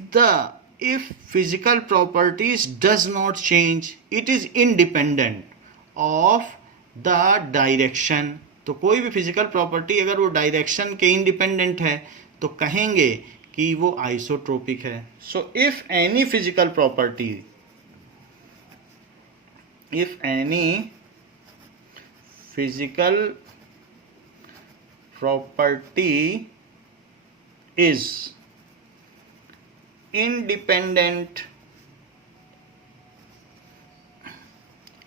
physical properties does not change, it is independent of the direction. तो कोई भी फिजिकल प्रॉपर्टी अगर वो डायरेक्शन के इंडिपेंडेंट है तो कहेंगे कि वो आइसोट्रोपिक है। So if any physical property, if any physical property is independent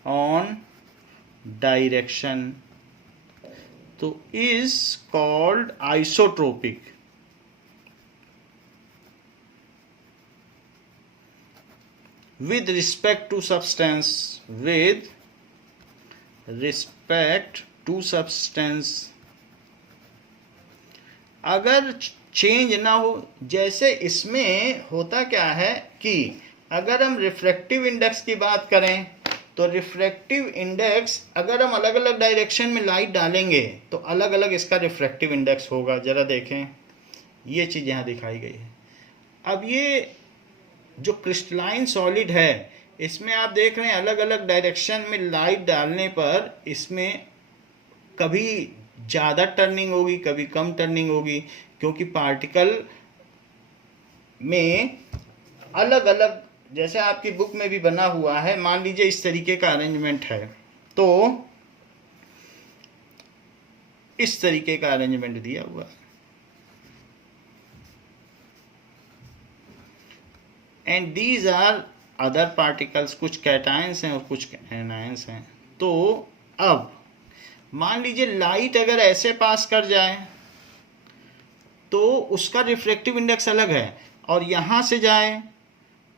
on direction, तो is called isotropic। with respect to substance, with respect to substance, अगर चेंज ना हो, जैसे इसमें होता क्या है कि अगर हम रिफ्रैक्टिव इंडेक्स की बात करें तो रिफ्रैक्टिव इंडेक्स अगर हम अलग अलग डायरेक्शन में लाइट डालेंगे तो अलग अलग इसका रिफ्रैक्टिव इंडेक्स होगा। जरा देखें, ये चीज़ यहाँ दिखाई गई है। अब ये जो क्रिस्टलाइन सॉलिड है इसमें आप देख रहे हैं अलग अलग डायरेक्शन में लाइट डालने पर इसमें कभी ज़्यादा टर्निंग होगी, कभी कम टर्निंग होगी, क्योंकि पार्टिकल में अलग अलग, जैसे आपकी बुक में भी बना हुआ है, मान लीजिए इस तरीके का अरेंजमेंट है, तो इस तरीके का अरेंजमेंट दिया हुआ है। And these are other particles, कुछ कैटायंस हैं और कुछ एनायंस हैं। तो अब मान लीजिए लाइट अगर ऐसे पास कर जाए तो उसका रिफ्रैक्टिव इंडेक्स अलग है, और यहाँ से जाए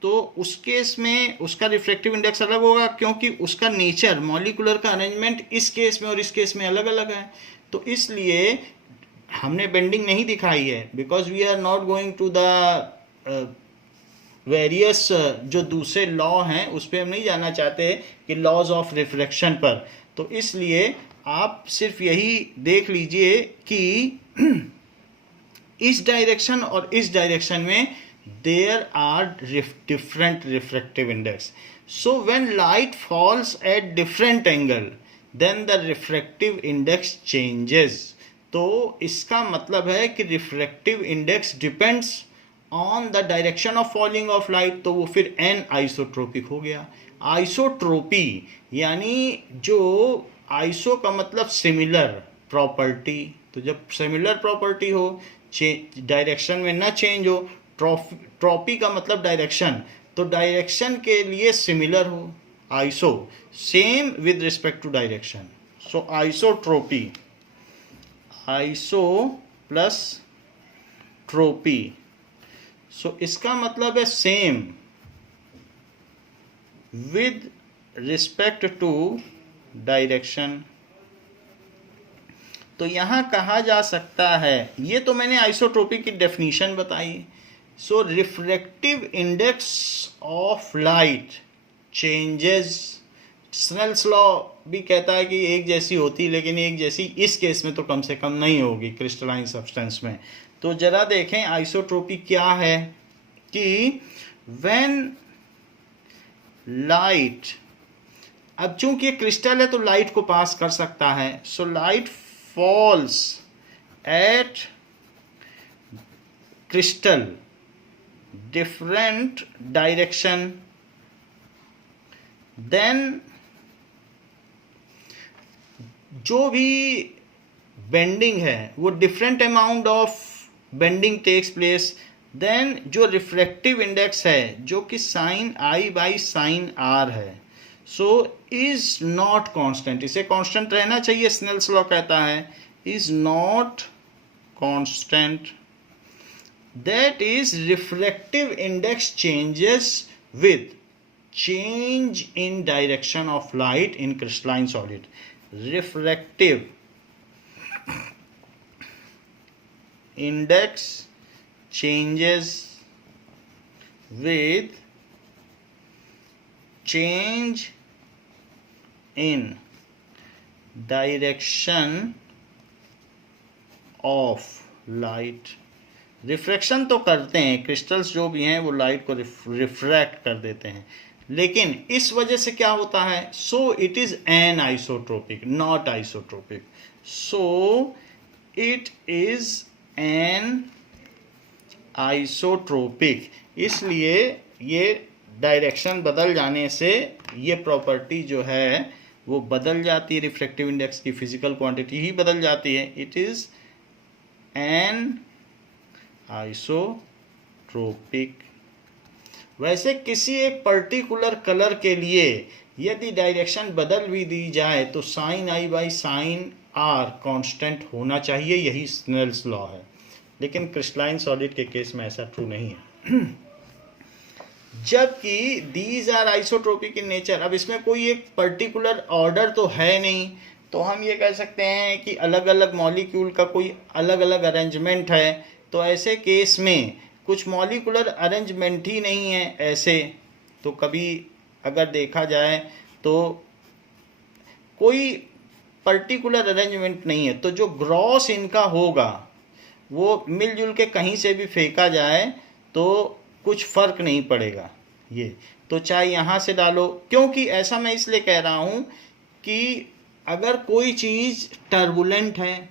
तो उस केस में उसका रिफ्रैक्टिव इंडेक्स अलग होगा, क्योंकि उसका नेचर, मॉलिक्यूलर का अरेंजमेंट इस केस में और इस केस में अलग अलग है। तो इसलिए हमने बेंडिंग नहीं दिखाई है, because we are not going to the various जो दूसरे लॉ हैं उस पर हम नहीं जाना चाहते कि लॉज ऑफ रिफ्लेक्शन पर। तो इसलिए आप सिर्फ यही देख लीजिए कि इस डायरेक्शन और इस डायरेक्शन में there are different refractive index. So when light falls at different angle then the refractive index changes. तो इसका मतलब है कि refractive index depends on the direction of falling of light, तो वो फिर एन आइसोट्रोपिक हो गया। आइसोट्रोपी यानी जो आइसो का मतलब सिमिलर प्रॉपर्टी, तो जब सिमिलर प्रॉपर्टी हो, डायरेक्शन में ना चेंज हो, ट्रॉपी का मतलब डायरेक्शन, तो डायरेक्शन के लिए सिमिलर हो, iso same with respect to direction. So isotropy, iso plus tropy, so इसका मतलब है same with respect to direction. तो यहां कहा जा सकता है, ये तो मैंने आइसोट्रोपी की डेफिनेशन बताई। So refractive index of light changes, Snell's law भी कहता है कि एक जैसी होती, लेकिन एक जैसी इस केस में तो कम से कम नहीं होगी क्रिस्टलाइन सब्सटेंस में। तो जरा देखें आइसोट्रोपी क्या है कि व्हेन लाइट, अब चूंकि क्रिस्टल है तो लाइट को पास कर सकता है, so light falls at crystal different direction, then जो भी बेंडिंग है वो different amount of bending takes place, then जो रिफ्रैक्टिव इंडेक्स है जो कि sine i by sine r है, सो इज नॉट कांस्टेंट, इसे कांस्टेंट रहना चाहिए, स्नेल्स लॉ कहता है is not constant, that is refractive index changes with change in direction of light in crystalline solid. Refractive index changes with change in direction of light. Refraction तो करते हैं, crystals जो भी हैं वो लाइट को रिफ्रैक्ट कर देते हैं, लेकिन इस वजह से क्या होता है, so it is an isotropic not isotropic, so it is an isotropic. इसलिए ये डायरेक्शन बदल जाने से ये प्रॉपर्टी जो है वो बदल जाती है, रिफ्रैक्टिव इंडेक्स की फिजिकल क्वांटिटी ही बदल जाती है, इट इज एन आइसोट्रोपिक। वैसे किसी एक पर्टिकुलर कलर के लिए यदि डायरेक्शन बदल भी दी जाए तो sine i by sine r constant होना चाहिए, यही स्नेल्स लॉ है, लेकिन क्रिस्टलाइन सॉलिड के केस में ऐसा ट्रू नहीं है। जबकि these are isotropic in nature, अब इसमें कोई एक पर्टिकुलर ऑर्डर तो है नहीं, तो हम ये कह सकते हैं कि अलग अलग मॉलिक्यूल का कोई अलग अलग अरेंजमेंट है, तो ऐसे केस में कुछ मॉलिकुलर अरेंजमेंट ही नहीं है ऐसे, तो कभी अगर देखा जाए तो कोई पर्टिकुलर अरेंजमेंट नहीं है, तो जो ग्रॉस इनका होगा वो मिलजुल के कहीं से भी फेंका जाए तो कुछ फर्क नहीं पड़ेगा। ये तो चाहे यहाँ से डालो, क्योंकि ऐसा मैं इसलिए कह रहा हूँ कि अगर कोई चीज़ टर्बुलेंट है,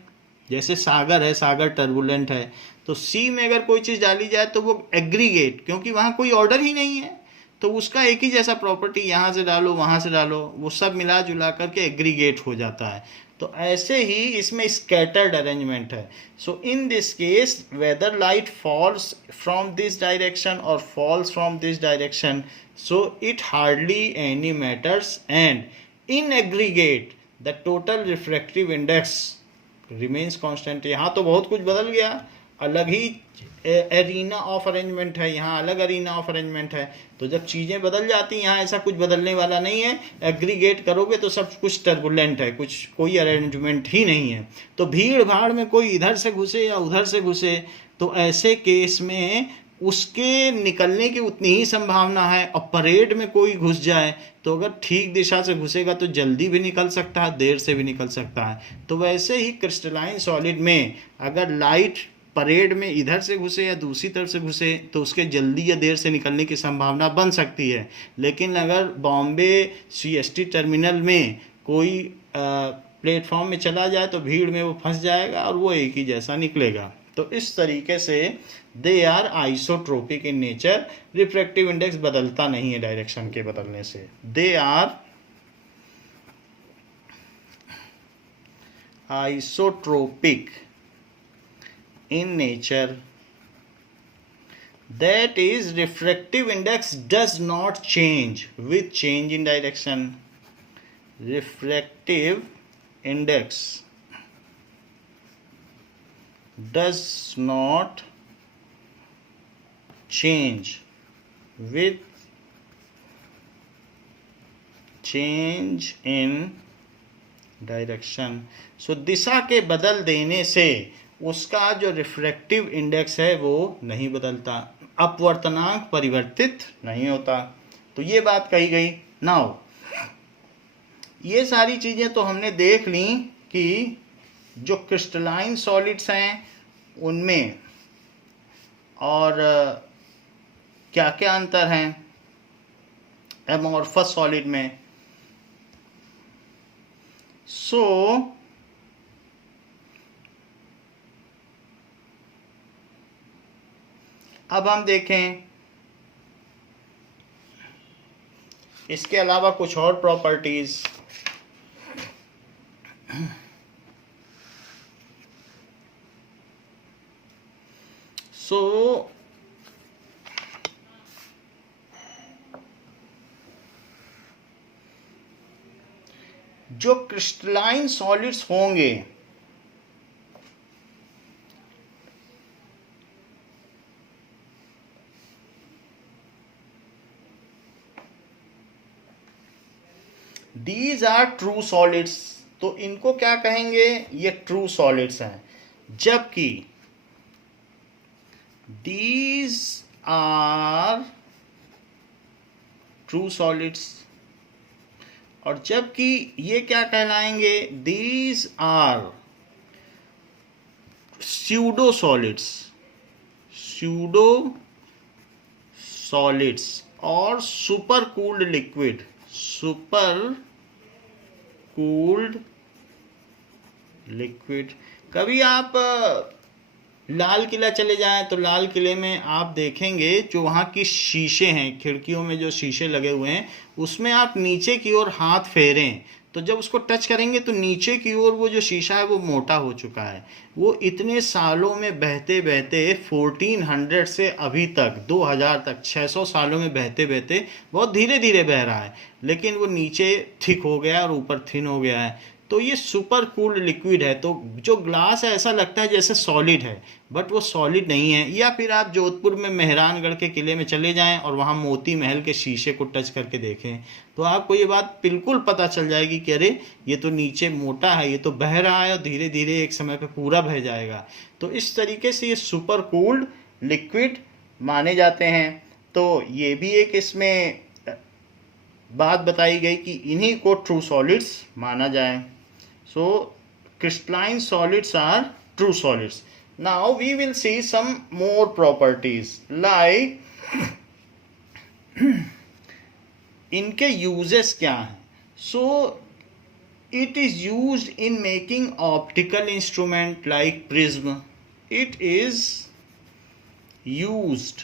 जैसे सागर है, सागर टर्बुलेंट है, तो सी में अगर कोई चीज़ डाली जाए तो वो एग्रीगेट, क्योंकि वहाँ कोई ऑर्डर ही नहीं है, तो उसका एक ही जैसा प्रॉपर्टी, यहाँ से डालो वहाँ से डालो, वो सब मिला जुला करके एग्रीगेट हो जाता है। तो ऐसे ही इसमें स्कैटर्ड अरेंजमेंट है। So in this case whether light falls from this direction और falls from this direction, so it hardly any matters, and in aggregate the total refractive index remains constant. यहाँ तो बहुत कुछ बदल गया, अलग ही एरिना ऑफ अरेंजमेंट है, यहाँ अलग एरिना ऑफ अरेंजमेंट है। तो जब चीज़ें बदल जाती हैं, यहाँ ऐसा कुछ बदलने वाला नहीं है। एग्रीगेट करोगे तो सब कुछ टर्बुलेंट है, कुछ कोई अरेंजमेंट ही नहीं है। तो भीड़ भाड़ में कोई इधर से घुसे या उधर से घुसे, तो ऐसे केस में उसके निकलने की उतनी ही संभावना है। और परेड में कोई घुस जाए तो अगर ठीक दिशा से घुसेगा तो जल्दी भी निकल सकता है, देर से भी निकल सकता है। तो वैसे ही क्रिस्टलाइन सॉलिड में अगर लाइट परेड में इधर से घुसे या दूसरी तरफ से घुसे तो उसके जल्दी या देर से निकलने की संभावना बन सकती है। लेकिन अगर बॉम्बे सीएसटी टर्मिनल में कोई प्लेटफॉर्म में चला जाए तो भीड़ में वो फंस जाएगा और वो एक ही जैसा निकलेगा। तो इस तरीके से they are isotropic in nature. Refractive index बदलता नहीं है डायरेक्शन के बदलने से। They are isotropic in nature, that is refractive index does not change with change in direction. Refractive index does not change with change in direction. So दिशा के बदल देने से उसका जो रिफ्रैक्टिव इंडेक्स है वो नहीं बदलता, अपवर्तनांक परिवर्तित नहीं होता। तो ये बात कही गई। नाउ ये सारी चीज़ें तो हमने देख ली कि जो क्रिस्टलाइन सॉलिड्स हैं उनमें और क्या क्या अंतर हैं एमोर्फस सॉलिड में। अब हम देखें इसके अलावा कुछ और प्रॉपर्टीज। जो क्रिस्टलाइन सॉलिड्स होंगे दीज आर ट्रू सॉलिड्स, तो इनको क्या कहेंगे, ये ट्रू सॉलिड्स हैं। जबकि दीज आर ट्रू सॉलिड्स, और जबकि ये क्या कहलाएंगे, these are pseudo solids. Pseudo solids और super cooled liquid. Super cooled liquid. कभी आप लाल किला चले जाएं तो लाल किले में आप देखेंगे जो वहाँ की शीशे हैं, खिड़कियों में जो शीशे लगे हुए हैं, उसमें आप नीचे की ओर हाथ फेरें तो जब उसको टच करेंगे तो नीचे की ओर वो जो शीशा है वो मोटा हो चुका है। वो इतने सालों में बहते बहते 1400 से अभी तक 2000 तक 600 सालों में बहते बहते बहुत धीरे धीरे बह रहा है, लेकिन वो नीचे थिक हो गया और ऊपर थिन हो गया है। तो ये सुपर कूल्ड लिक्विड है। तो जो ग्लास है ऐसा लगता है जैसे सॉलिड है, बट वो सॉलिड नहीं है। या फिर आप जोधपुर में मेहरानगढ़ के किले में चले जाएं और वहाँ मोती महल के शीशे को टच करके देखें तो आपको ये बात बिल्कुल पता चल जाएगी कि अरे ये तो नीचे मोटा है, ये तो बह रहा है और धीरे धीरे एक समय पे पूरा बह जाएगा। तो इस तरीके से ये सुपर कूल्ड लिक्विड माने जाते हैं। तो ये भी एक इसमें बात बताई गई कि इन्हीं को ट्रू सॉलिड्स माना जाए। So crystalline solids are true solids. Now we will see some more properties like इनके uses क्या हैं। So it is used in making optical instrument like prism. It is used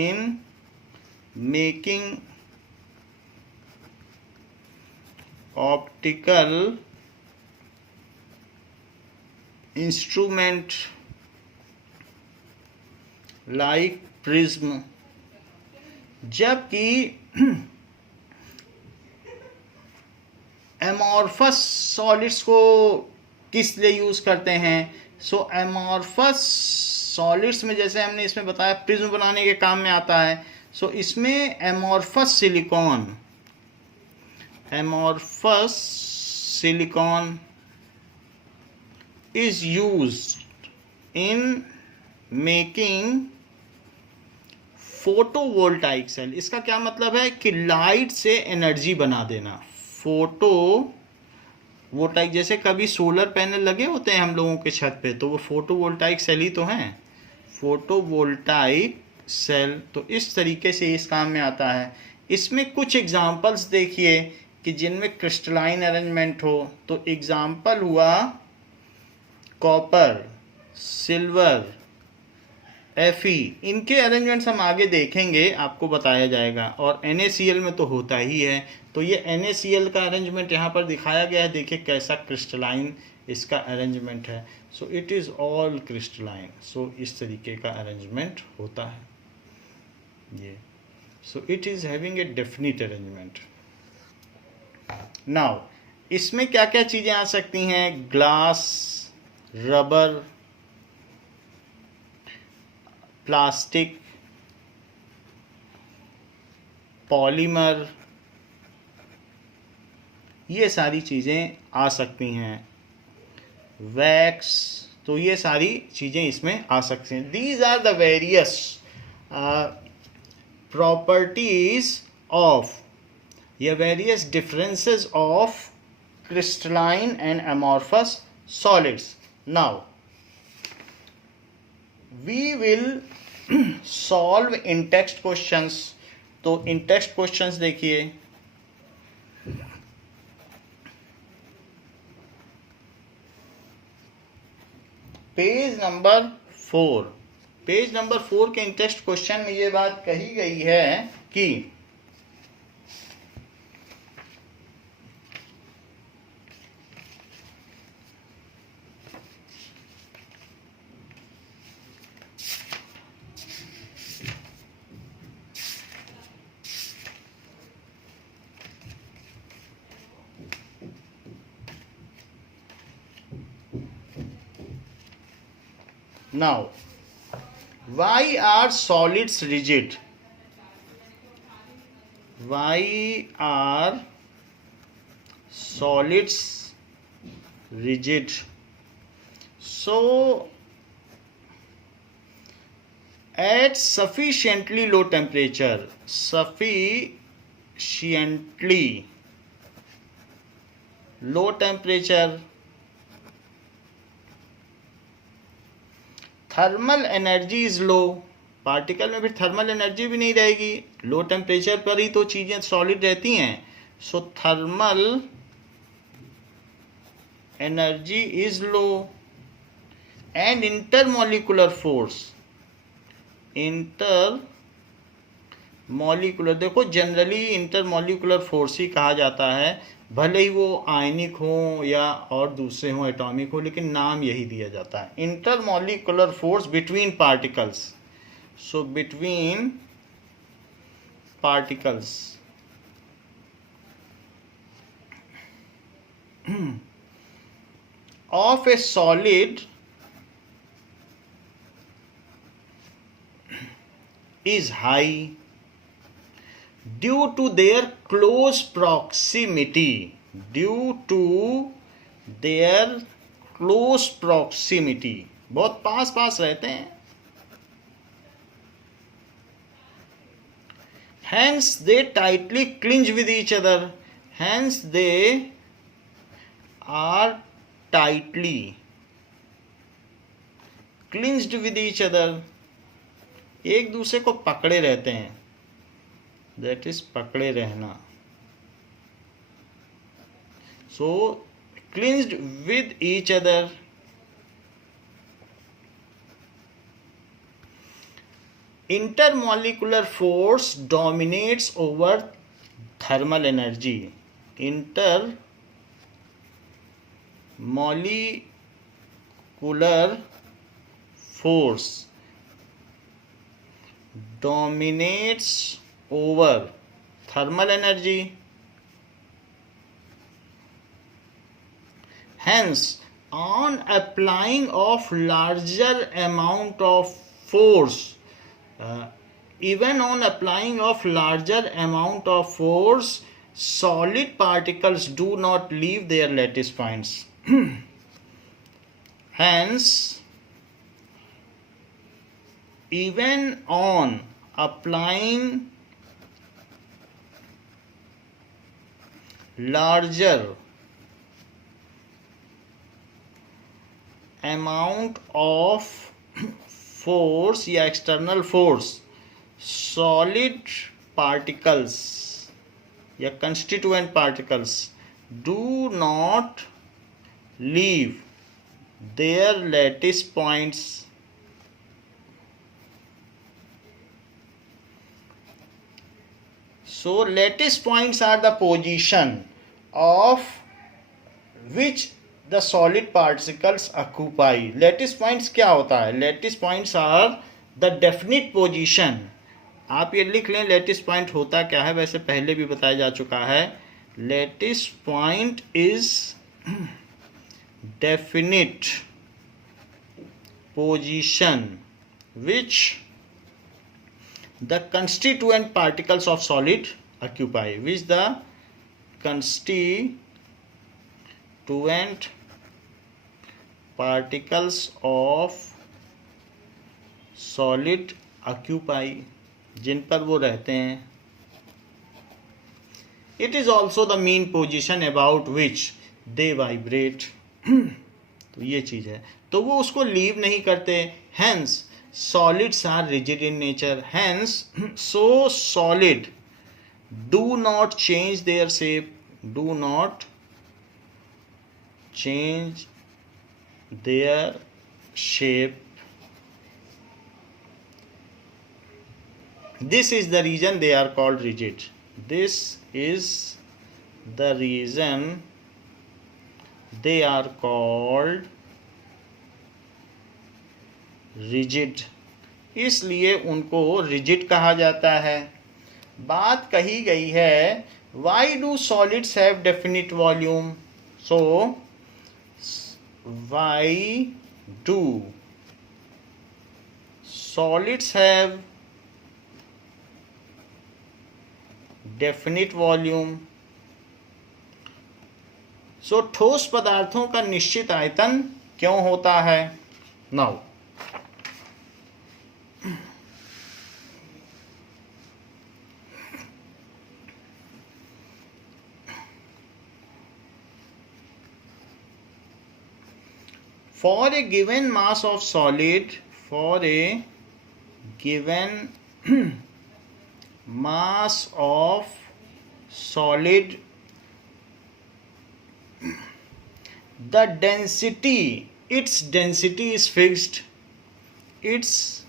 in making optical instrument like prism. जबकि amorphous solids को किस लिए use करते हैं, सो amorphous solids में जैसे हमने इसमें बताया प्रिज्म बनाने के काम में आता है. सो इसमें amorphous silicon is used in making photovoltaic cell. इसका क्या मतलब है कि लाइट से एनर्जी बना देना. फोटोवोल्टाइक जैसे कभी सोलर पैनल लगे होते हैं हम लोगों के छत पे, तो वो फोटोवोल्टाइक सेल ही तो हैं. फोटोवोल्टाइक सेल तो इस तरीके से इस काम में आता है. इसमें कुछ एग्जांपल्स देखिए कि जिनमें क्रिस्टलाइन अरेंजमेंट हो. तो एग्जांपल हुआ कॉपर, सिल्वर, Fe. इनके अरेंजमेंट्स हम आगे देखेंगे, आपको बताया जाएगा. और NaCl में तो होता ही है. तो ये NaCl का अरेंजमेंट यहाँ पर दिखाया गया है. देखिए कैसा क्रिस्टलाइन इसका अरेंजमेंट है. So it is all crystalline. So इस तरीके का अरेंजमेंट होता है ये. So it is having a definite arrangement. Now इसमें क्या क्या चीज़ें आ सकती हैं? ग्लास, रबर, प्लास्टिक, पॉलीमर, ये सारी चीज़ें आ सकती हैं. वैक्स, तो ये सारी चीज़ें इसमें आ सकती हैं. These are the various properties of या various differences of crystalline and amorphous solids. Now we will solve in text questions. तो in text questions देखिए. पेज नंबर 4 के इन टेक्स्ट क्वेश्चन में ये बात कही गई है कि now why are solids rigid? Why are solids rigid? So at sufficiently low temperature, thermal energy is low. Particle में फिर थर्मल एनर्जी भी नहीं रहेगी. लो टेम्परेचर पर ही तो चीजें सॉलिड रहती हैं. So thermal energy is low and intermolecular देखो जनरली इंटरमॉलिकुलर फोर्स ही कहा जाता है, भले ही वो आयनिक हो या और दूसरे हो, एटॉमिक हो, लेकिन नाम यही दिया जाता है. Intermolecular force between particles. So between particles of a solid is high due to their close proximity. बहुत पास रहते हैं. Hence they tightly clinch with each other. Hence they are tightly clinched with each other. एक दूसरे को पकड़े रहते हैं. That is पकड़े रहना. So clinched with each other. Intermolecular force dominates over thermal energy. Intermolecular force dominates over thermal energy. Hence on applying of larger amount of force, even on applying of larger amount of force, solid particles do not leave their lattice points. Hence, even on applying larger amount of force या external force, solid particles या constituent particles do not leave their lattice points. So lattice points are the position of which the solid particles occupy. Lattice points क्या होता है? Lattice points are the definite position. आप ये लिख लें lattice point होता क्या है, वैसे पहले भी बताया जा चुका है. Lattice point is definite position which the constituent particles of solid occupy, which the constituent particles of solid occupy, जिन पर वो रहते हैं. It is also the mean position about which they vibrate. तो ये चीज़ है, तो वो उसको लीव नहीं करते. Hence solids are rigid in nature. Hence, so solid do not change their shape, do not change their shape. This is the reason they are called rigid. This is the reason they are called rigid, इसलिए उनको rigid कहा जाता है. बात कही गई है why do solids have definite volume. So why do solids have definite volume. So ठोस पदार्थों का निश्चित आयतन क्यों होता है? Now for a given mass of solid, for a given mass of solid, the density, its density is fixed. Its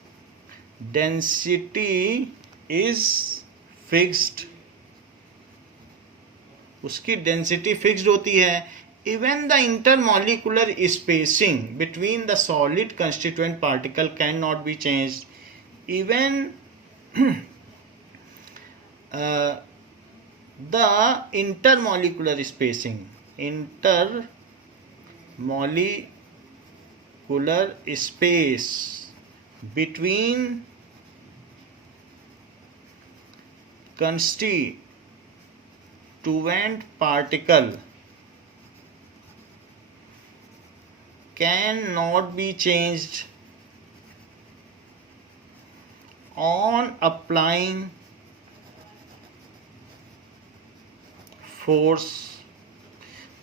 density is fixed. उसकी density fixed होती है. Even the intermolecular spacing between the solid constituent particle cannot be changed. Even the intermolecular spacing, intermolecular space between constituent particle cannot be changed on applying force.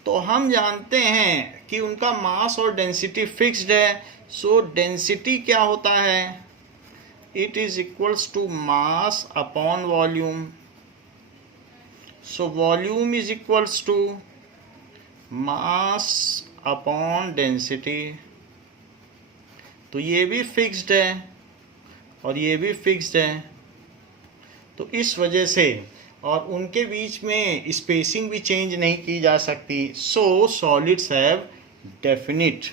तो हम जानते हैं कि उनका मास और डेंसिटी फिक्स्ड है. सो डेंसिटी क्या होता है? It is equals to mass upon volume. So volume is equals to mass upon density. तो ये भी फिक्स्ड है और ये भी फिक्स्ड है. तो इस वजह से और उनके बीच में स्पेसिंग भी चेंज नहीं की जा सकती. So solids have definite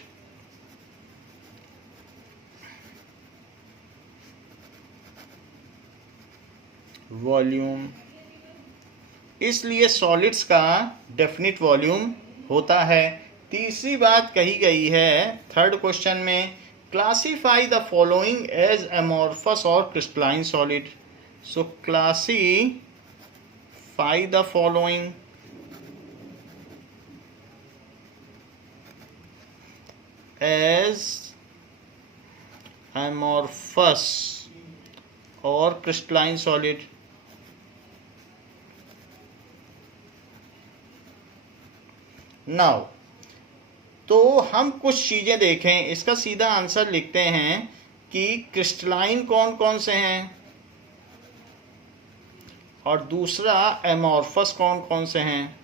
volume. इसलिए सॉलिड्स का डेफिनिट वॉल्यूम होता है. तीसरी बात कही गई है थर्ड क्वेश्चन में, classify the following as amorphous और crystalline solid. So classify the following as amorphous और क्रिस्टलाइन सॉलिड। नाउ तो हम कुछ चीज़ें देखें, इसका सीधा आंसर लिखते हैं कि क्रिस्टलाइन कौन कौन से हैं और दूसरा एमॉर्फस कौन कौन से हैं।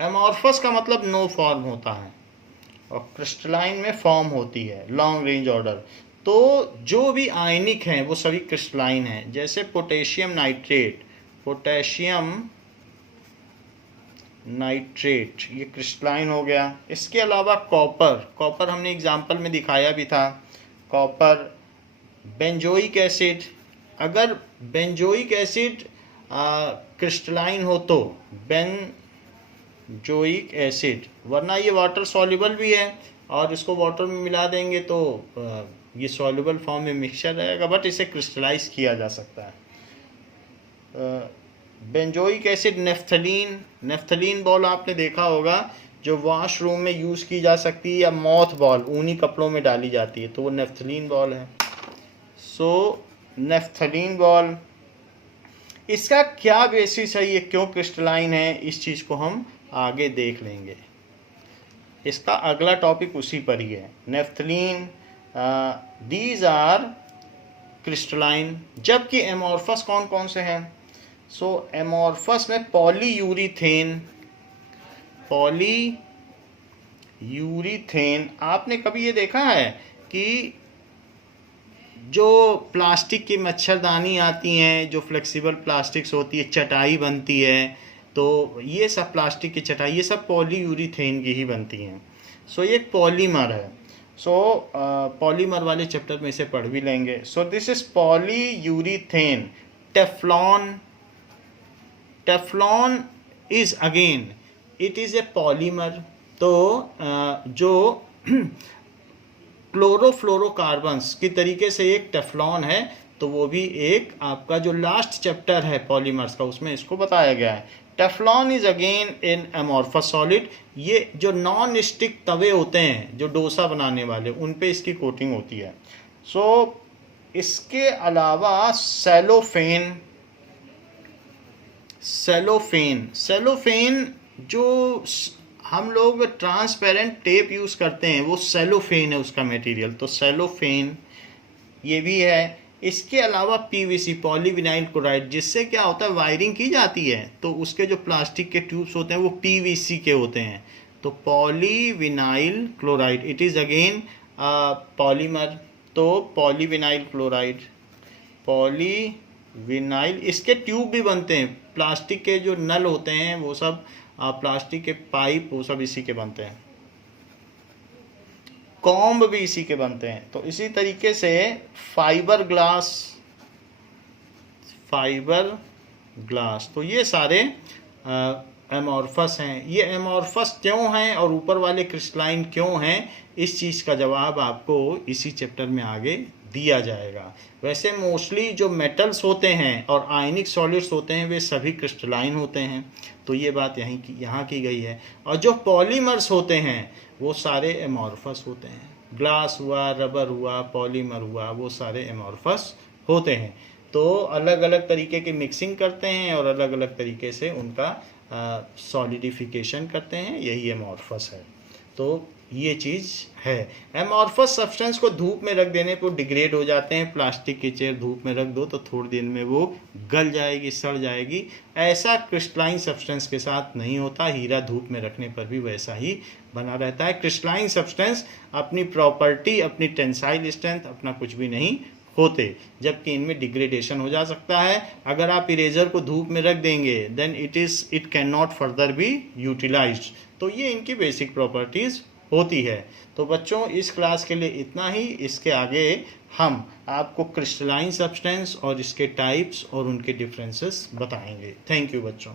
एमॉर्फस का मतलब नो फॉर्म होता है और क्रिस्टलाइन में फॉर्म होती है, लॉन्ग रेंज ऑर्डर। तो जो भी आयनिक हैं वो सभी क्रिस्टलाइन हैं, जैसे पोटेशियम नाइट्रेट, पोटेशियम नाइट्रेट ये क्रिस्टलाइन हो गया। इसके अलावा कॉपर, कॉपर हमने एग्जाम्पल में दिखाया भी था, कॉपर। बेंजोइक एसिड, अगर बेंजोइक एसिड क्रिस्टलाइन हो तो बेंजोइक एसिड, वरना ये वाटर सॉल्युबल भी है और इसको वाटर में मिला देंगे तो ये सॉल्युबल फॉर्म में मिक्सचर रहेगा, बट इसे क्रिस्टलाइज किया जा सकता है। Benzoic acid naphthalene, naphthalene ball आपने देखा होगा जो वॉशरूम में यूज़ की जा सकती है, या मॉथ बॉल ऊनी कपड़ों में डाली जाती है, तो वो नेफ्थलीन बॉल है। सो नेफ्थलीन बॉल, इसका क्या बेसिस है, ये क्यों क्रिस्टलाइन है, इस चीज़ को हम आगे देख लेंगे। इसका अगला टॉपिक उसी पर ही है, नेफ्थलीन। These are crystalline. जबकि एमॉर्फस कौन कौन से हैं। सो एमॉर्फस में पॉलीयूरीथेन, पॉलीयूरीथेन। आपने कभी ये देखा है कि जो प्लास्टिक की मच्छरदानी आती हैं, जो फ्लेक्सिबल प्लास्टिक्स होती है, चटाई बनती है, तो ये सब प्लास्टिक की चटाई ये सब पॉलीयूरीथेन की ही बनती हैं। सो ये एक पॉलीमर है। सो पॉलीमर वाले चैप्टर में इसे पढ़ भी लेंगे। So this is polyurethane. Teflon, Teflon is again it is a polymer. तो जो क्लोरोफ्लोरोकार्बन्स की तरीके से एक टेफ्लॉन है, तो वो भी एक आपका जो लास्ट चैप्टर है पॉलीमर्स का उसमें इसको बताया गया है। Teflon is again in amorphous solid. ये जो नॉन स्टिक तवे होते हैं जो डोसा बनाने वाले, उन पे इसकी कोटिंग होती है। सो इसके अलावा सेलोफेन, सेलोफेन, सेलोफेन जो हम लोग ट्रांसपेरेंट टेप यूज़ करते हैं वो सेलोफेन है उसका मटेरियल, तो सेलोफेन ये भी है। इसके अलावा पीवीसी, पॉलीविनाइल क्लोराइड, जिससे क्या होता है वायरिंग की जाती है तो उसके जो प्लास्टिक के ट्यूब्स होते हैं वो पीवीसी के होते हैं, तो polyvinyl chloride it is again polymer. तो पॉलीविनाइल क्लोराइड, पॉलीविनाइल, इसके ट्यूब भी बनते हैं, प्लास्टिक के जो नल होते हैं वो सब, प्लास्टिक के पाइप वो सब इसी के बनते हैं, कॉम्ब भी इसी के बनते हैं। तो इसी तरीके से फाइबर ग्लास, फाइबर ग्लास, तो ये सारे एमॉर्फस हैं। ये एमॉर्फस क्यों हैं और ऊपर वाले क्रिस्टलाइन क्यों हैं, इस चीज़ का जवाब आपको इसी चैप्टर में आगे दिया जाएगा। वैसे मोस्टली जो मेटल्स होते हैं और आयनिक सॉलिड्स होते हैं वे सभी क्रिस्टलाइन होते हैं, तो ये बात यहाँ की गई है। और जो पॉलीमर्स होते हैं वो सारे एमॉर्फस होते हैं। ग्लास हुआ, रबर हुआ, पॉलीमर हुआ, वो सारे एमॉर्फस होते हैं। तो अलग अलग तरीके की मिक्सिंग करते हैं और अलग अलग तरीके से उनका सॉलिडिफिकेशन करते हैं, यही एमॉर्फस है। तो ये चीज़ है। एमॉर्फस सब्सटेंस को धूप में रख देने पर डिग्रेड हो जाते हैं। प्लास्टिक की चेयर धूप में रख दो तो थोड़ी देर में वो गल जाएगी, सड़ जाएगी। ऐसा क्रिस्टलाइन सब्सटेंस के साथ नहीं होता। हीरा धूप में रखने पर भी वैसा ही बना रहता है। क्रिस्टलाइन सब्सटेंस अपनी प्रॉपर्टी, अपनी टेंसाइल स्ट्रेंथ, अपना कुछ भी नहीं होते, जबकि इनमें डिग्रेडेशन हो जा सकता है। अगर आप इरेजर को धूप में रख देंगे then it can not further be utilized. तो ये इनकी बेसिक प्रॉपर्टीज़ होती है। तो बच्चों इस क्लास के लिए इतना ही। इसके आगे हम आपको क्रिस्टलाइन सब्सटेंस और इसके टाइप्स और उनके डिफरेंसेस बताएंगे। थैंक यू बच्चों।